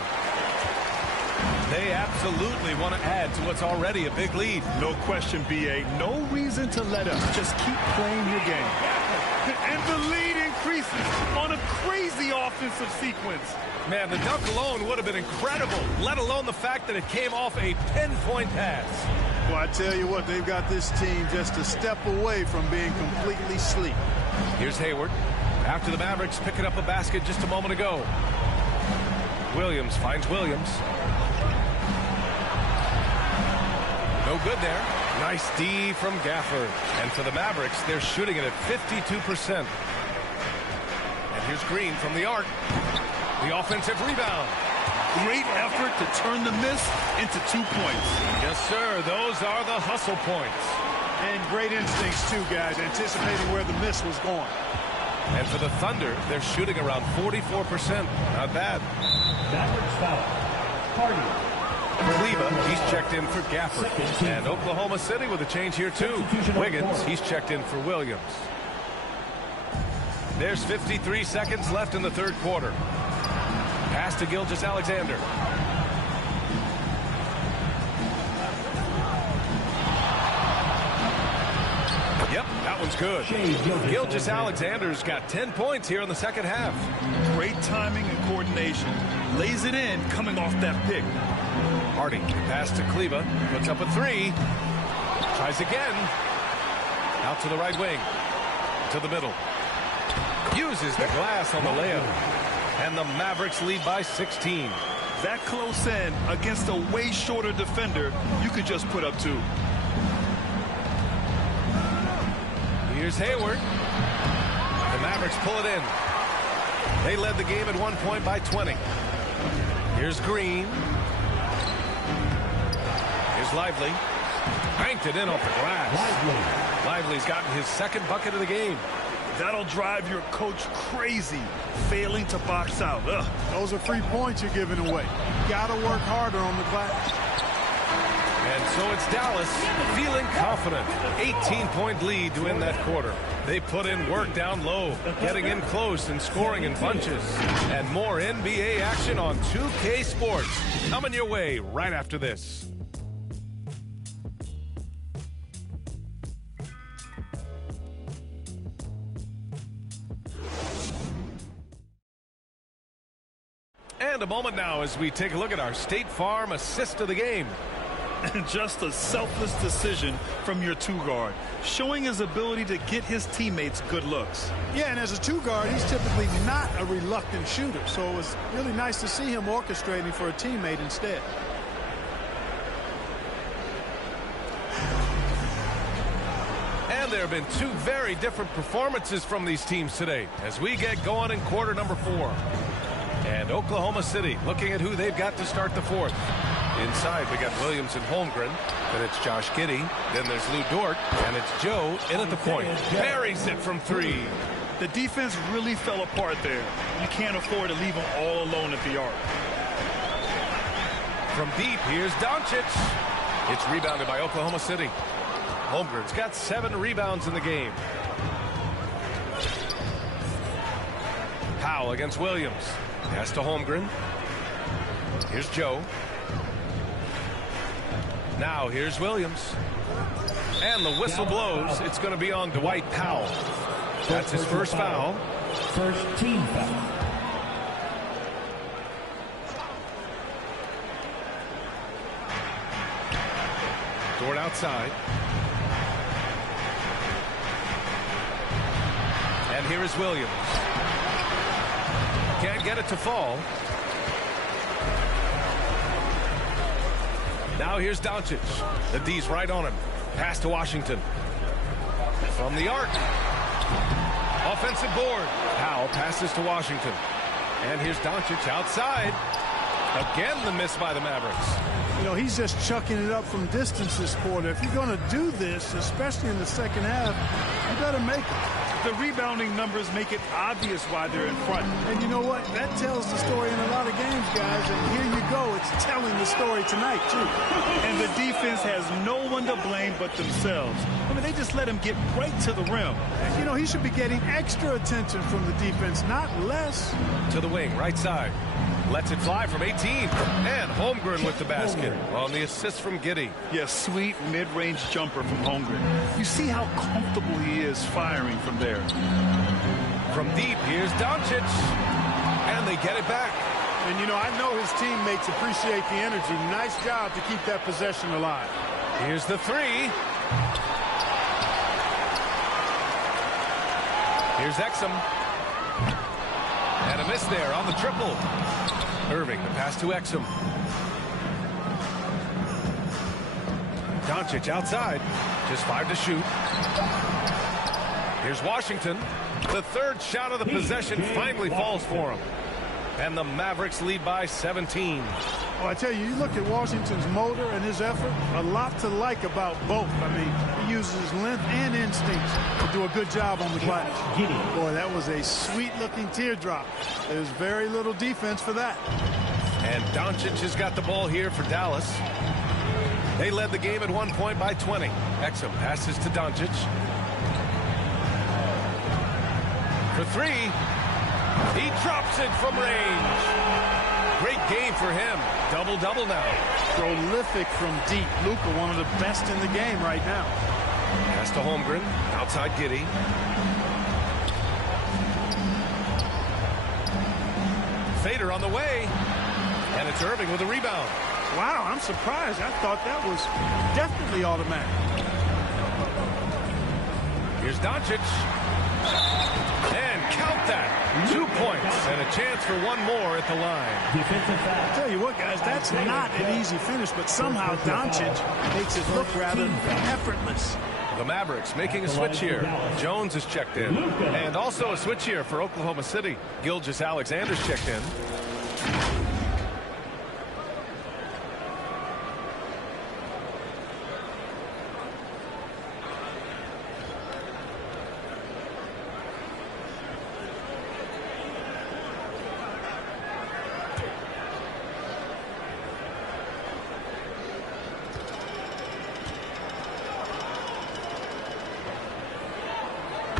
They absolutely want to add to what's already a big lead. No question, B.A. No reason to let up. Just keep playing your game. And the lead increases on a crazy offensive sequence. Man, the dunk alone would have been incredible, let alone the fact that it came off a pinpoint pass. Well, I tell you what, they've got this team just a step away from being completely sleep. Here's Hayward. After the Mavericks picking up a basket just a moment ago. Williams finds Williams. No good there. Nice D from Gafford. And for the Mavericks, they're shooting it at 52%. And here's Green from the arc. The offensive rebound. Great effort to turn the miss into 2 points. Yes, sir. Those are the hustle points. And great instincts, too, guys, anticipating where the miss was going. And for the Thunder, they're shooting around 44%. Not bad. Mavericks foul. Hardy. Kleba, he's checked in for Gafford. And Oklahoma City with a change here, too. Wiggins, he's checked in for Williams. There's 53 seconds left in the third quarter. Pass to Gilgeous-Alexander. Yep, that one's good. Gilgeous-Alexander's got 10 points here in the second half. Great timing and coordination. Lays it in coming off that pick. Hardy, pass to Kleba, puts up a three. Tries again. Out to the right wing. To the middle. Uses the glass on the layup. And the Mavericks lead by 16. That close in against a way shorter defender, you could just put up 2. Here's Hayward. The Mavericks pull it in. They led the game at 1 point by 20. Here's Green. Here's Lively. Banked it in off the glass. Lively's gotten his second bucket of the game. That'll drive your coach crazy, failing to box out. Ugh. Those are free points you're giving away. Got to work harder on the glass. And so it's Dallas feeling confident. 18-point lead to win that quarter. They put in work down low, getting in close and scoring in bunches. And more NBA action on 2K Sports. Coming your way right after this. And a moment now as we take a look at our State Farm assist of the game. Just a selfless decision from your 2-guard, showing his ability to get his teammates good looks. Yeah, and as a 2-guard, he's typically not a reluctant shooter, so it was really nice to see him orchestrating for a teammate instead. And there have been 2 very different performances from these teams today as we get going in quarter number 4. And Oklahoma City looking at who they've got to start the fourth. Inside, we got Williams and Holmgren. Then it's Josh Giddey. Then there's Lou Dort. And it's Joe in at the point. Buries it from 3. The defense really fell apart there. You can't afford to leave them all alone at the arc. From deep, here's Doncic. It's rebounded by Oklahoma City. Holmgren's got 7 rebounds in the game. Powell against Williams. Pass to Holmgren. Here's Joe. Now here's Williams. And the whistle blows. It's going to be on Dwight Powell. That's his first foul. First team foul. Dort outside. Here is Williams. Can't get it to fall. Now here's Doncic. The D's right on him. Pass to Washington. From the arc. Offensive board. Powell passes to Washington. And here's Doncic outside. Again, the miss by the Mavericks. You know, he's just chucking it up from distance this quarter. If you're going to do this, especially in the second half, you better make it. The rebounding numbers make it obvious why they're in front. And you know what? That tells the story in a lot of games, guys. And here you go. It's telling the story tonight, too. And the defense has no one to blame but themselves. I mean, they just let him get right to the rim. And, you know, he should be getting extra attention from the defense, not less. To the wing, right side. Lets it fly from 18. And Holmgren with the basket on the assist from Giddey. Yes, sweet mid-range jumper from Holmgren. You see how comfortable he is firing from there. From deep, here's Doncic. And they get it back. And, you know, I know his teammates appreciate the energy. Nice job to keep that possession alive. Here's the three. Here's Exum. And a miss there on the triple. Irving, the pass to Exum. Doncic outside. Just 5 to shoot. Here's Washington. The third shot of the possession finally falls for him. And the Mavericks lead by 17. Well, I tell you, you look at Washington's motor and his effort, a lot to like about both. I mean, he uses his length and instincts to do a good job on the glass. Boy, that was a sweet-looking teardrop. There's very little defense for that. And Doncic has got the ball here for Dallas. They led the game at 1 point by 20. Exum passes to Doncic. For three. He drops it from range. Great game for him. Double-double now. Prolific from deep. Luka, one of the best in the game right now. Pass to Holmgren. Outside Giddey. Fader on the way. And it's Irving with a rebound. Wow, I'm surprised. I thought that was definitely automatic. Here's Doncic. And count that. 2 points and a chance for one more at the line. I'll tell you what, guys, that's not an easy finish, but somehow Doncic makes it look rather effortless. The Mavericks making a switch here. Jones is checked in. And also a switch here for Oklahoma City. Gilgeous-Alexander's checked in.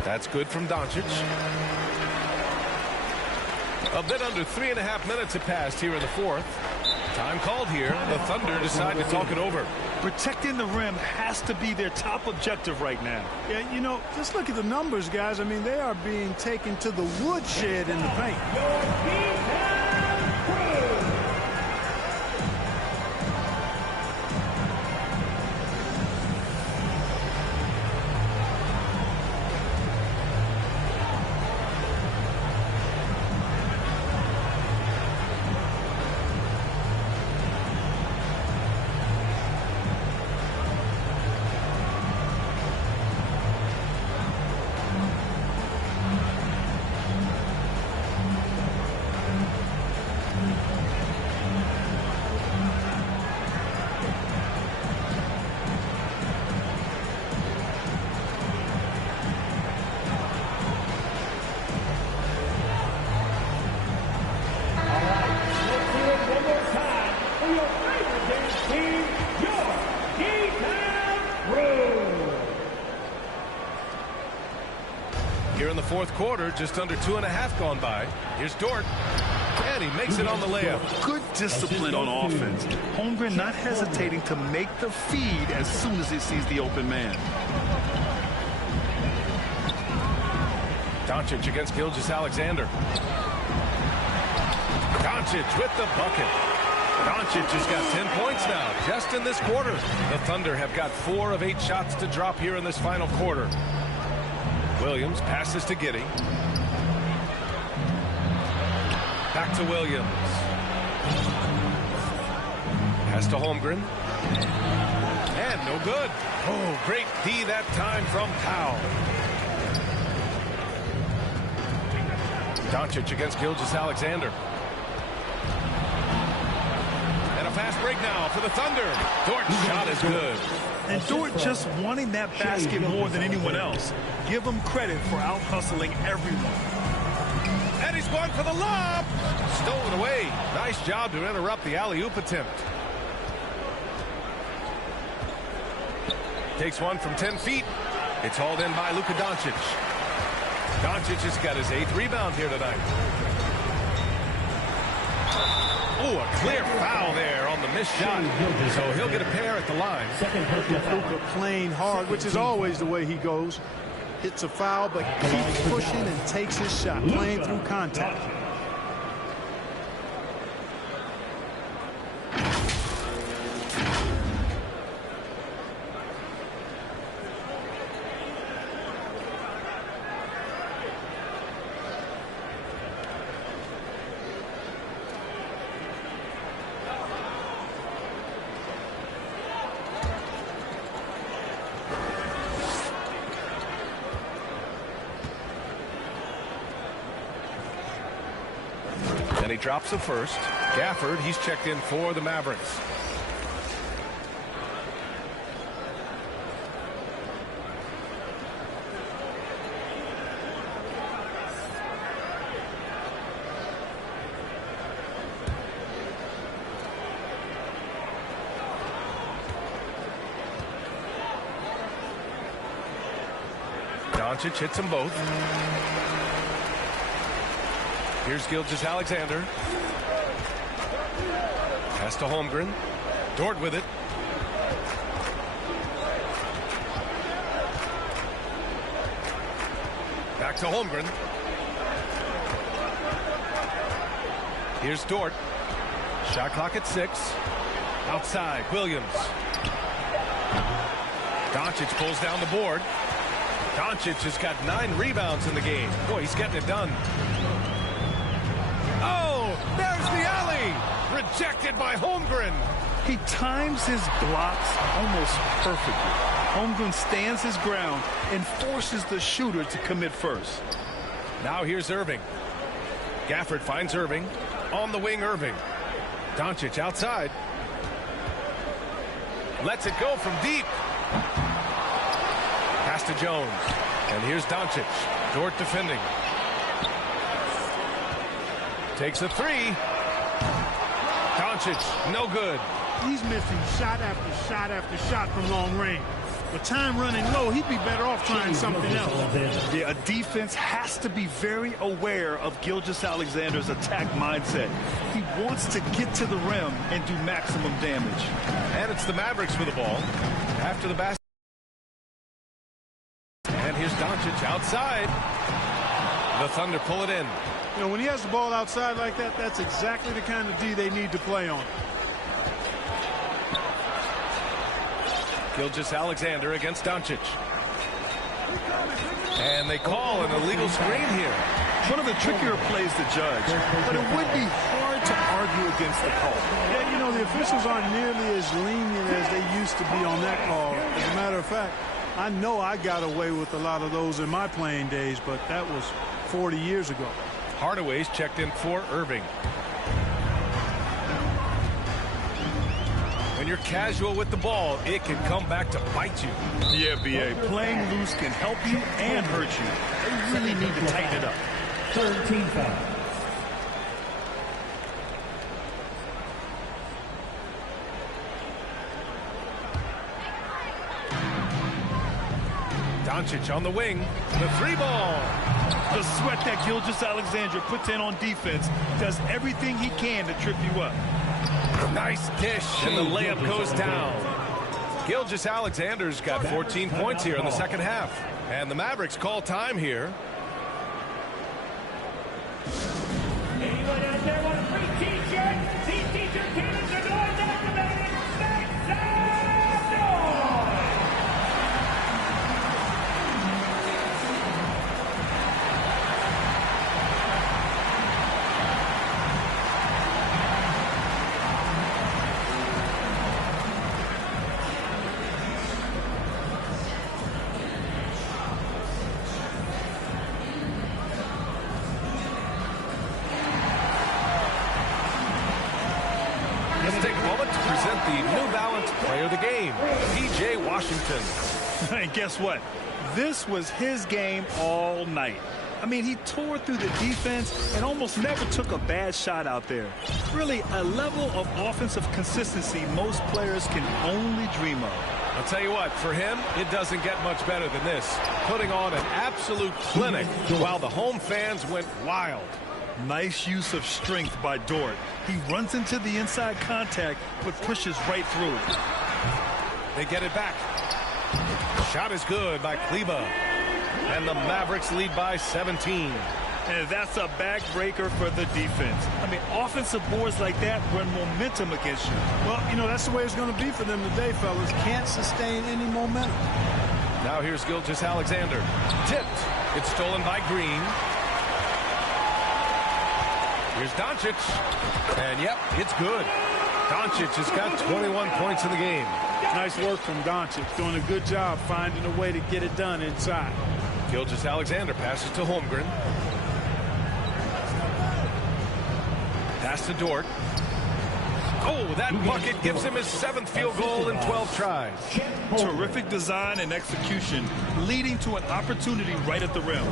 That's good from Doncic. A bit under 3.5 minutes have passed here in the fourth. Time called here. The Thunder decide to talk it over. Protecting the rim has to be their top objective right now. Yeah, you know, just look at the numbers, guys. I mean, they are being taken to the woodshed in the paint. Here in the fourth quarter, just under 2.5 gone by. Here's Dort. And he makes it on the layup. Good discipline on offense. Holmgren not hesitating to make the feed as soon as he sees the open man. Doncic against Gilgeous-Alexander. Doncic with the bucket. Doncic has got 10 points now, just in this quarter. The Thunder have got 4 of 8 shots to drop here in this final quarter. Williams passes to Giddey. Back to Williams. Pass to Holmgren. And no good. Oh, great D that time from Powell. Doncic against Gilgeous-Alexander. And a fast break now for the Thunder. Dort's shot is good. And Dort just wanting that basket more than anyone else. Give him credit for out-hustling everyone. And he's going for the lob. Stolen away. Nice job to interrupt the alley-oop attempt. Takes one from 10 feet. It's hauled in by Luka Doncic. Doncic has got his 8th rebound here tonight. Oh, a clear foul there on the missed shot. So he'll get a pair at the line. Luka playing hard, which is always the way he goes. Hits a foul, but keeps pushing and takes his shot, playing through contact. And he drops the first. Gafford, he's checked in for the Mavericks. Doncic hits them both. Here's Gilgeous-Alexander. Pass to Holmgren. Dort with it. Back to Holmgren. Here's Dort. Shot clock at 6. Outside, Williams. Doncic pulls down the board. Doncic has got 9 rebounds in the game. Boy, he's getting it done. Oh, there's the alley. Rejected by Holmgren. He times his blocks almost perfectly. Holmgren stands his ground and forces the shooter to commit first. Now here's Irving. Gafford finds Irving. On the wing, Irving. Doncic outside. Lets it go from deep. Pass to Jones. And here's Doncic. Dort defending. Takes a 3. Doncic, no good. He's missing shot after shot after shot from long range. With time running low, he'd be better off trying something else. Yeah, a defense has to be very aware of Gilgeous-Alexander's attack mindset. He wants to get to the rim and do maximum damage. And it's the Mavericks with the ball. After the basket. And here's Doncic outside. The Thunder pull it in. You know, when he has the ball outside like that, that's exactly the kind of D they need to play on. Gilgeous-Alexander against Doncic. And they call an illegal screen here. One of the trickier plays to judge, but it would be hard to argue against the call. Yeah, you know, the officials aren't nearly as lenient as they used to be on that call. As a matter of fact, I know I got away with a lot of those in my playing days, but that was 40 years ago. Hardaway's checked in for Irving. When you're casual with the ball, it can come back to bite you. Yeah, B.A. Playing loose can help you and hurt you. They really need to tighten it up. 13 foul. Doncic on the wing. The 3-ball. The sweat that Gilgeous-Alexander puts in on defense does everything he can to trip you up. Nice dish, and the layup goes down. Gilgeous-Alexander's got 14 points here in the second half. And the Mavericks call time here. Anyone out there want a free t-shirt? These t-shirt cannons are going activated. Make some noise! to present the New Balance Player of the Game, P.J. Washington. And guess what? This was his game all night. I mean, he tore through the defense and almost never took a bad shot out there. Really, a level of offensive consistency most players can only dream of. I'll tell you what, for him, it doesn't get much better than this. Putting on an absolute clinic while the home fans went wild. Nice use of strength by Dort. He runs into the inside contact, but pushes right through it. They get it back. Shot is good by Kleba. And the Mavericks lead by 17. And that's a backbreaker for the defense. I mean, offensive boards like that run momentum against you. Well, you know, that's the way it's going to be for them today, fellas. Can't sustain any momentum. Now here's Gilgeous-Alexander. Tipped. It's stolen by Green. Here's Doncic. And, yep, it's good. Doncic has got 21 points in the game. Nice work from Doncic. Doing a good job finding a way to get it done inside. Gilgeous-Alexander passes to Holmgren. Pass to Dort. Oh, that bucket gives him his 7th field goal in 12 tries. Terrific design and execution, leading to an opportunity right at the rim.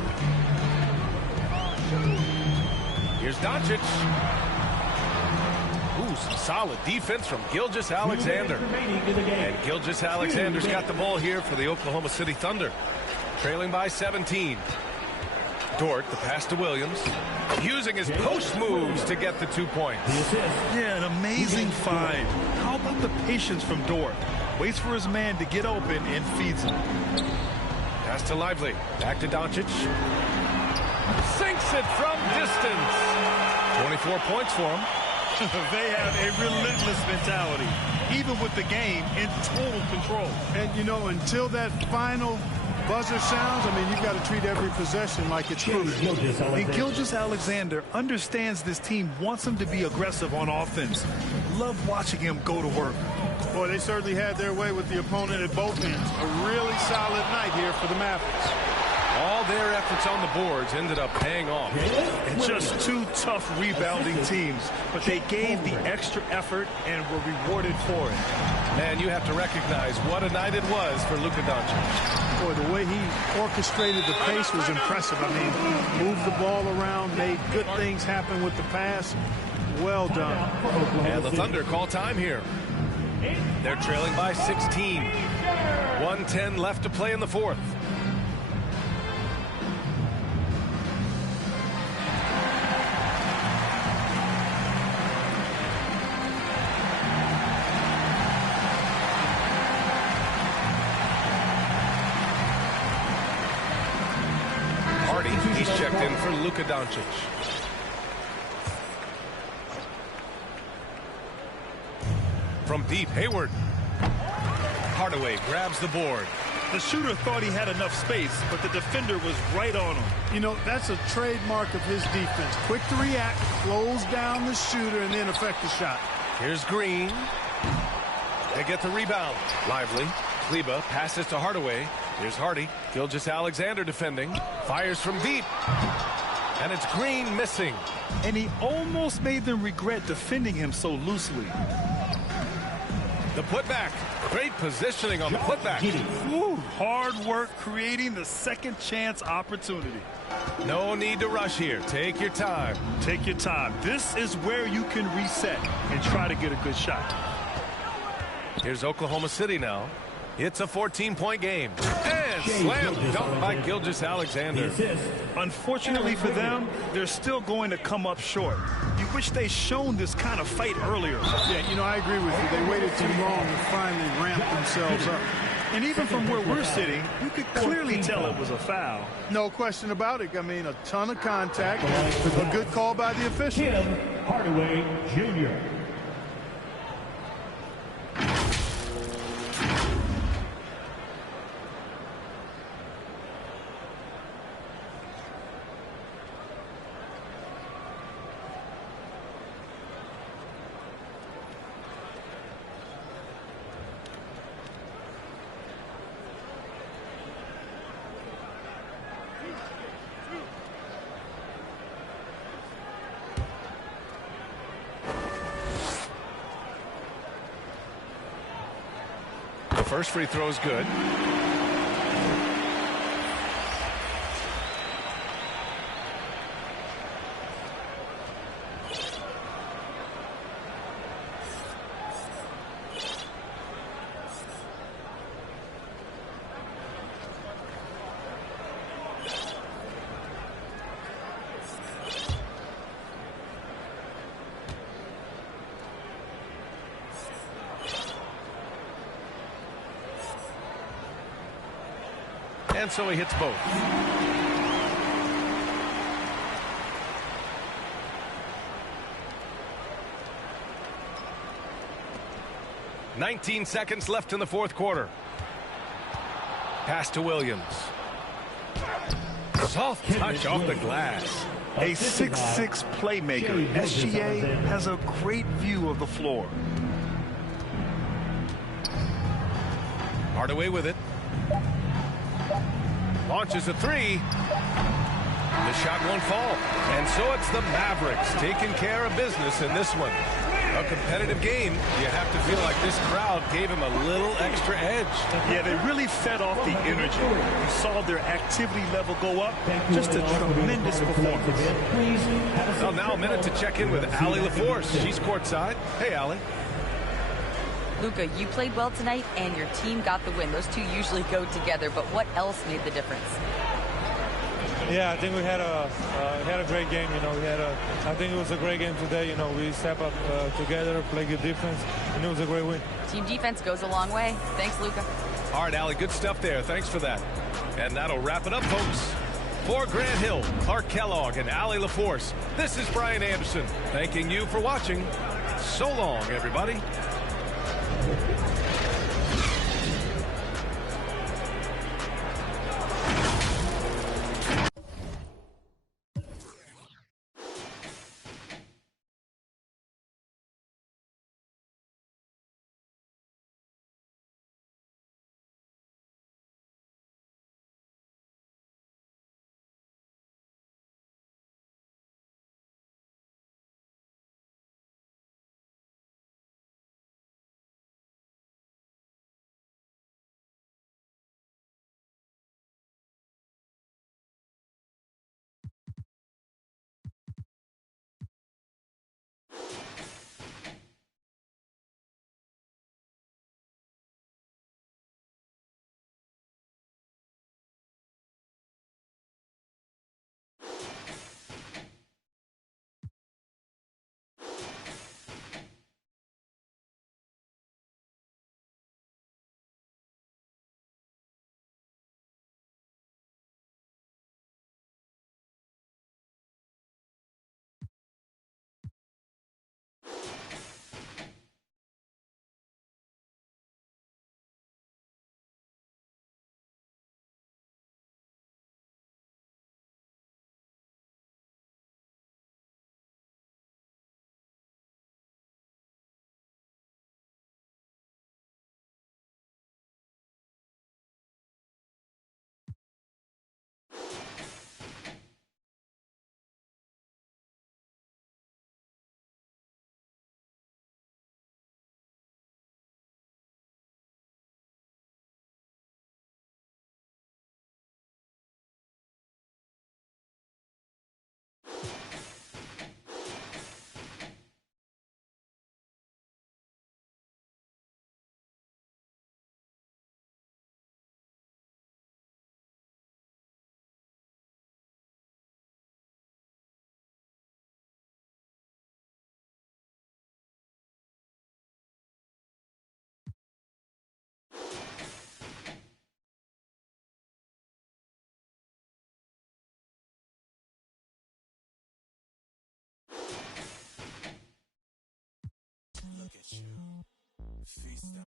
Here's Doncic. Ooh, some solid defense from Gilgeous-Alexander. And Gilgeous-Alexander's got the ball here for the Oklahoma City Thunder. Trailing by 17. Dort, the pass to Williams. Using his post moves to get the 2 points. Yeah, an amazing find. How about the patience from Dort? Waits for his man to get open and feeds him. Pass to Lively. Back to Doncic. Sinks it from distance. 24 points for him. They have a relentless mentality, even with the game in total control. And, you know, until that final buzzer sounds, I mean, you've got to treat every possession like it's crucial. And Gilgeous-Alexander understands this team wants him to be aggressive on offense. Love watching him go to work. Boy, they certainly had their way with the opponent at both ends. A really solid night here for the Mavericks. All their efforts on the boards ended up paying off. And just two tough rebounding teams, but they gave the extra effort and were rewarded for it. Man, you have to recognize what a night it was for Luka Doncic. Boy, the way he orchestrated the pace was impressive. I mean, moved the ball around, made good things happen with the pass. Well done. And the Thunder call time here. They're trailing by 16. 1:10 left to play in the fourth. He's checked in for Luka Doncic. From deep, Hayward. Hardaway grabs the board. The shooter thought he had enough space, but the defender was right on him. You know, that's a trademark of his defense. Quick to react, close down the shooter, and then affect the shot. Here's Green. They get the rebound. Lively. Kleba passes to Hardaway. Here's Hardy. Gilgeous-Alexander defending. Fires from deep. And it's Green missing. And he almost made them regret defending him so loosely. The putback. Great positioning on the putback. Ooh, hard work creating the second chance opportunity. No need to rush here. Take your time. Take your time. This is where you can reset and try to get a good shot. Here's Oklahoma City now. It's a 14-point game. And slam dunk by Gilgeous-Alexander. Unfortunately for them, they're still going to come up short. You wish they'd shown this kind of fight earlier. Yeah, you know, I agree with you. They waited too long to finally ramp themselves up. And even from where we're sitting, you could clearly tell it was a foul. No question about it. I mean, a ton of contact. A good call by the official. Tim Hardaway Jr. First free throw is good. And so he hits both. "19 seconds left in the fourth quarter. Pass to Williams. Soft touch off the glass. A 6'6" playmaker. SGA has a great view of the floor. Hardaway with it. Launches a three. The shot won't fall. And so it's the Mavericks taking care of business in this one. A competitive game. You have to feel like this crowd gave him a little extra edge. Yeah, they really fed off the energy. You saw their activity level go up. Just a tremendous performance. Well, now a minute to check in with Allie LaForce. She's courtside. Hey, Allie. Luka, you played well tonight, and your team got the win. Those two usually go together, but what else made the difference? Yeah, I think we had a great game. You know, I think it was a great game today. You know, we step up together, play good defense, and it was a great win. Team defense goes a long way. Thanks, Luka. All right, Allie, good stuff there. Thanks for that. And that'll wrap it up, folks. For Grant Hill, Clark Kellogg, and Allie LaForce, this is Brian Anderson thanking you for watching. So long, everybody. Look at you, feast on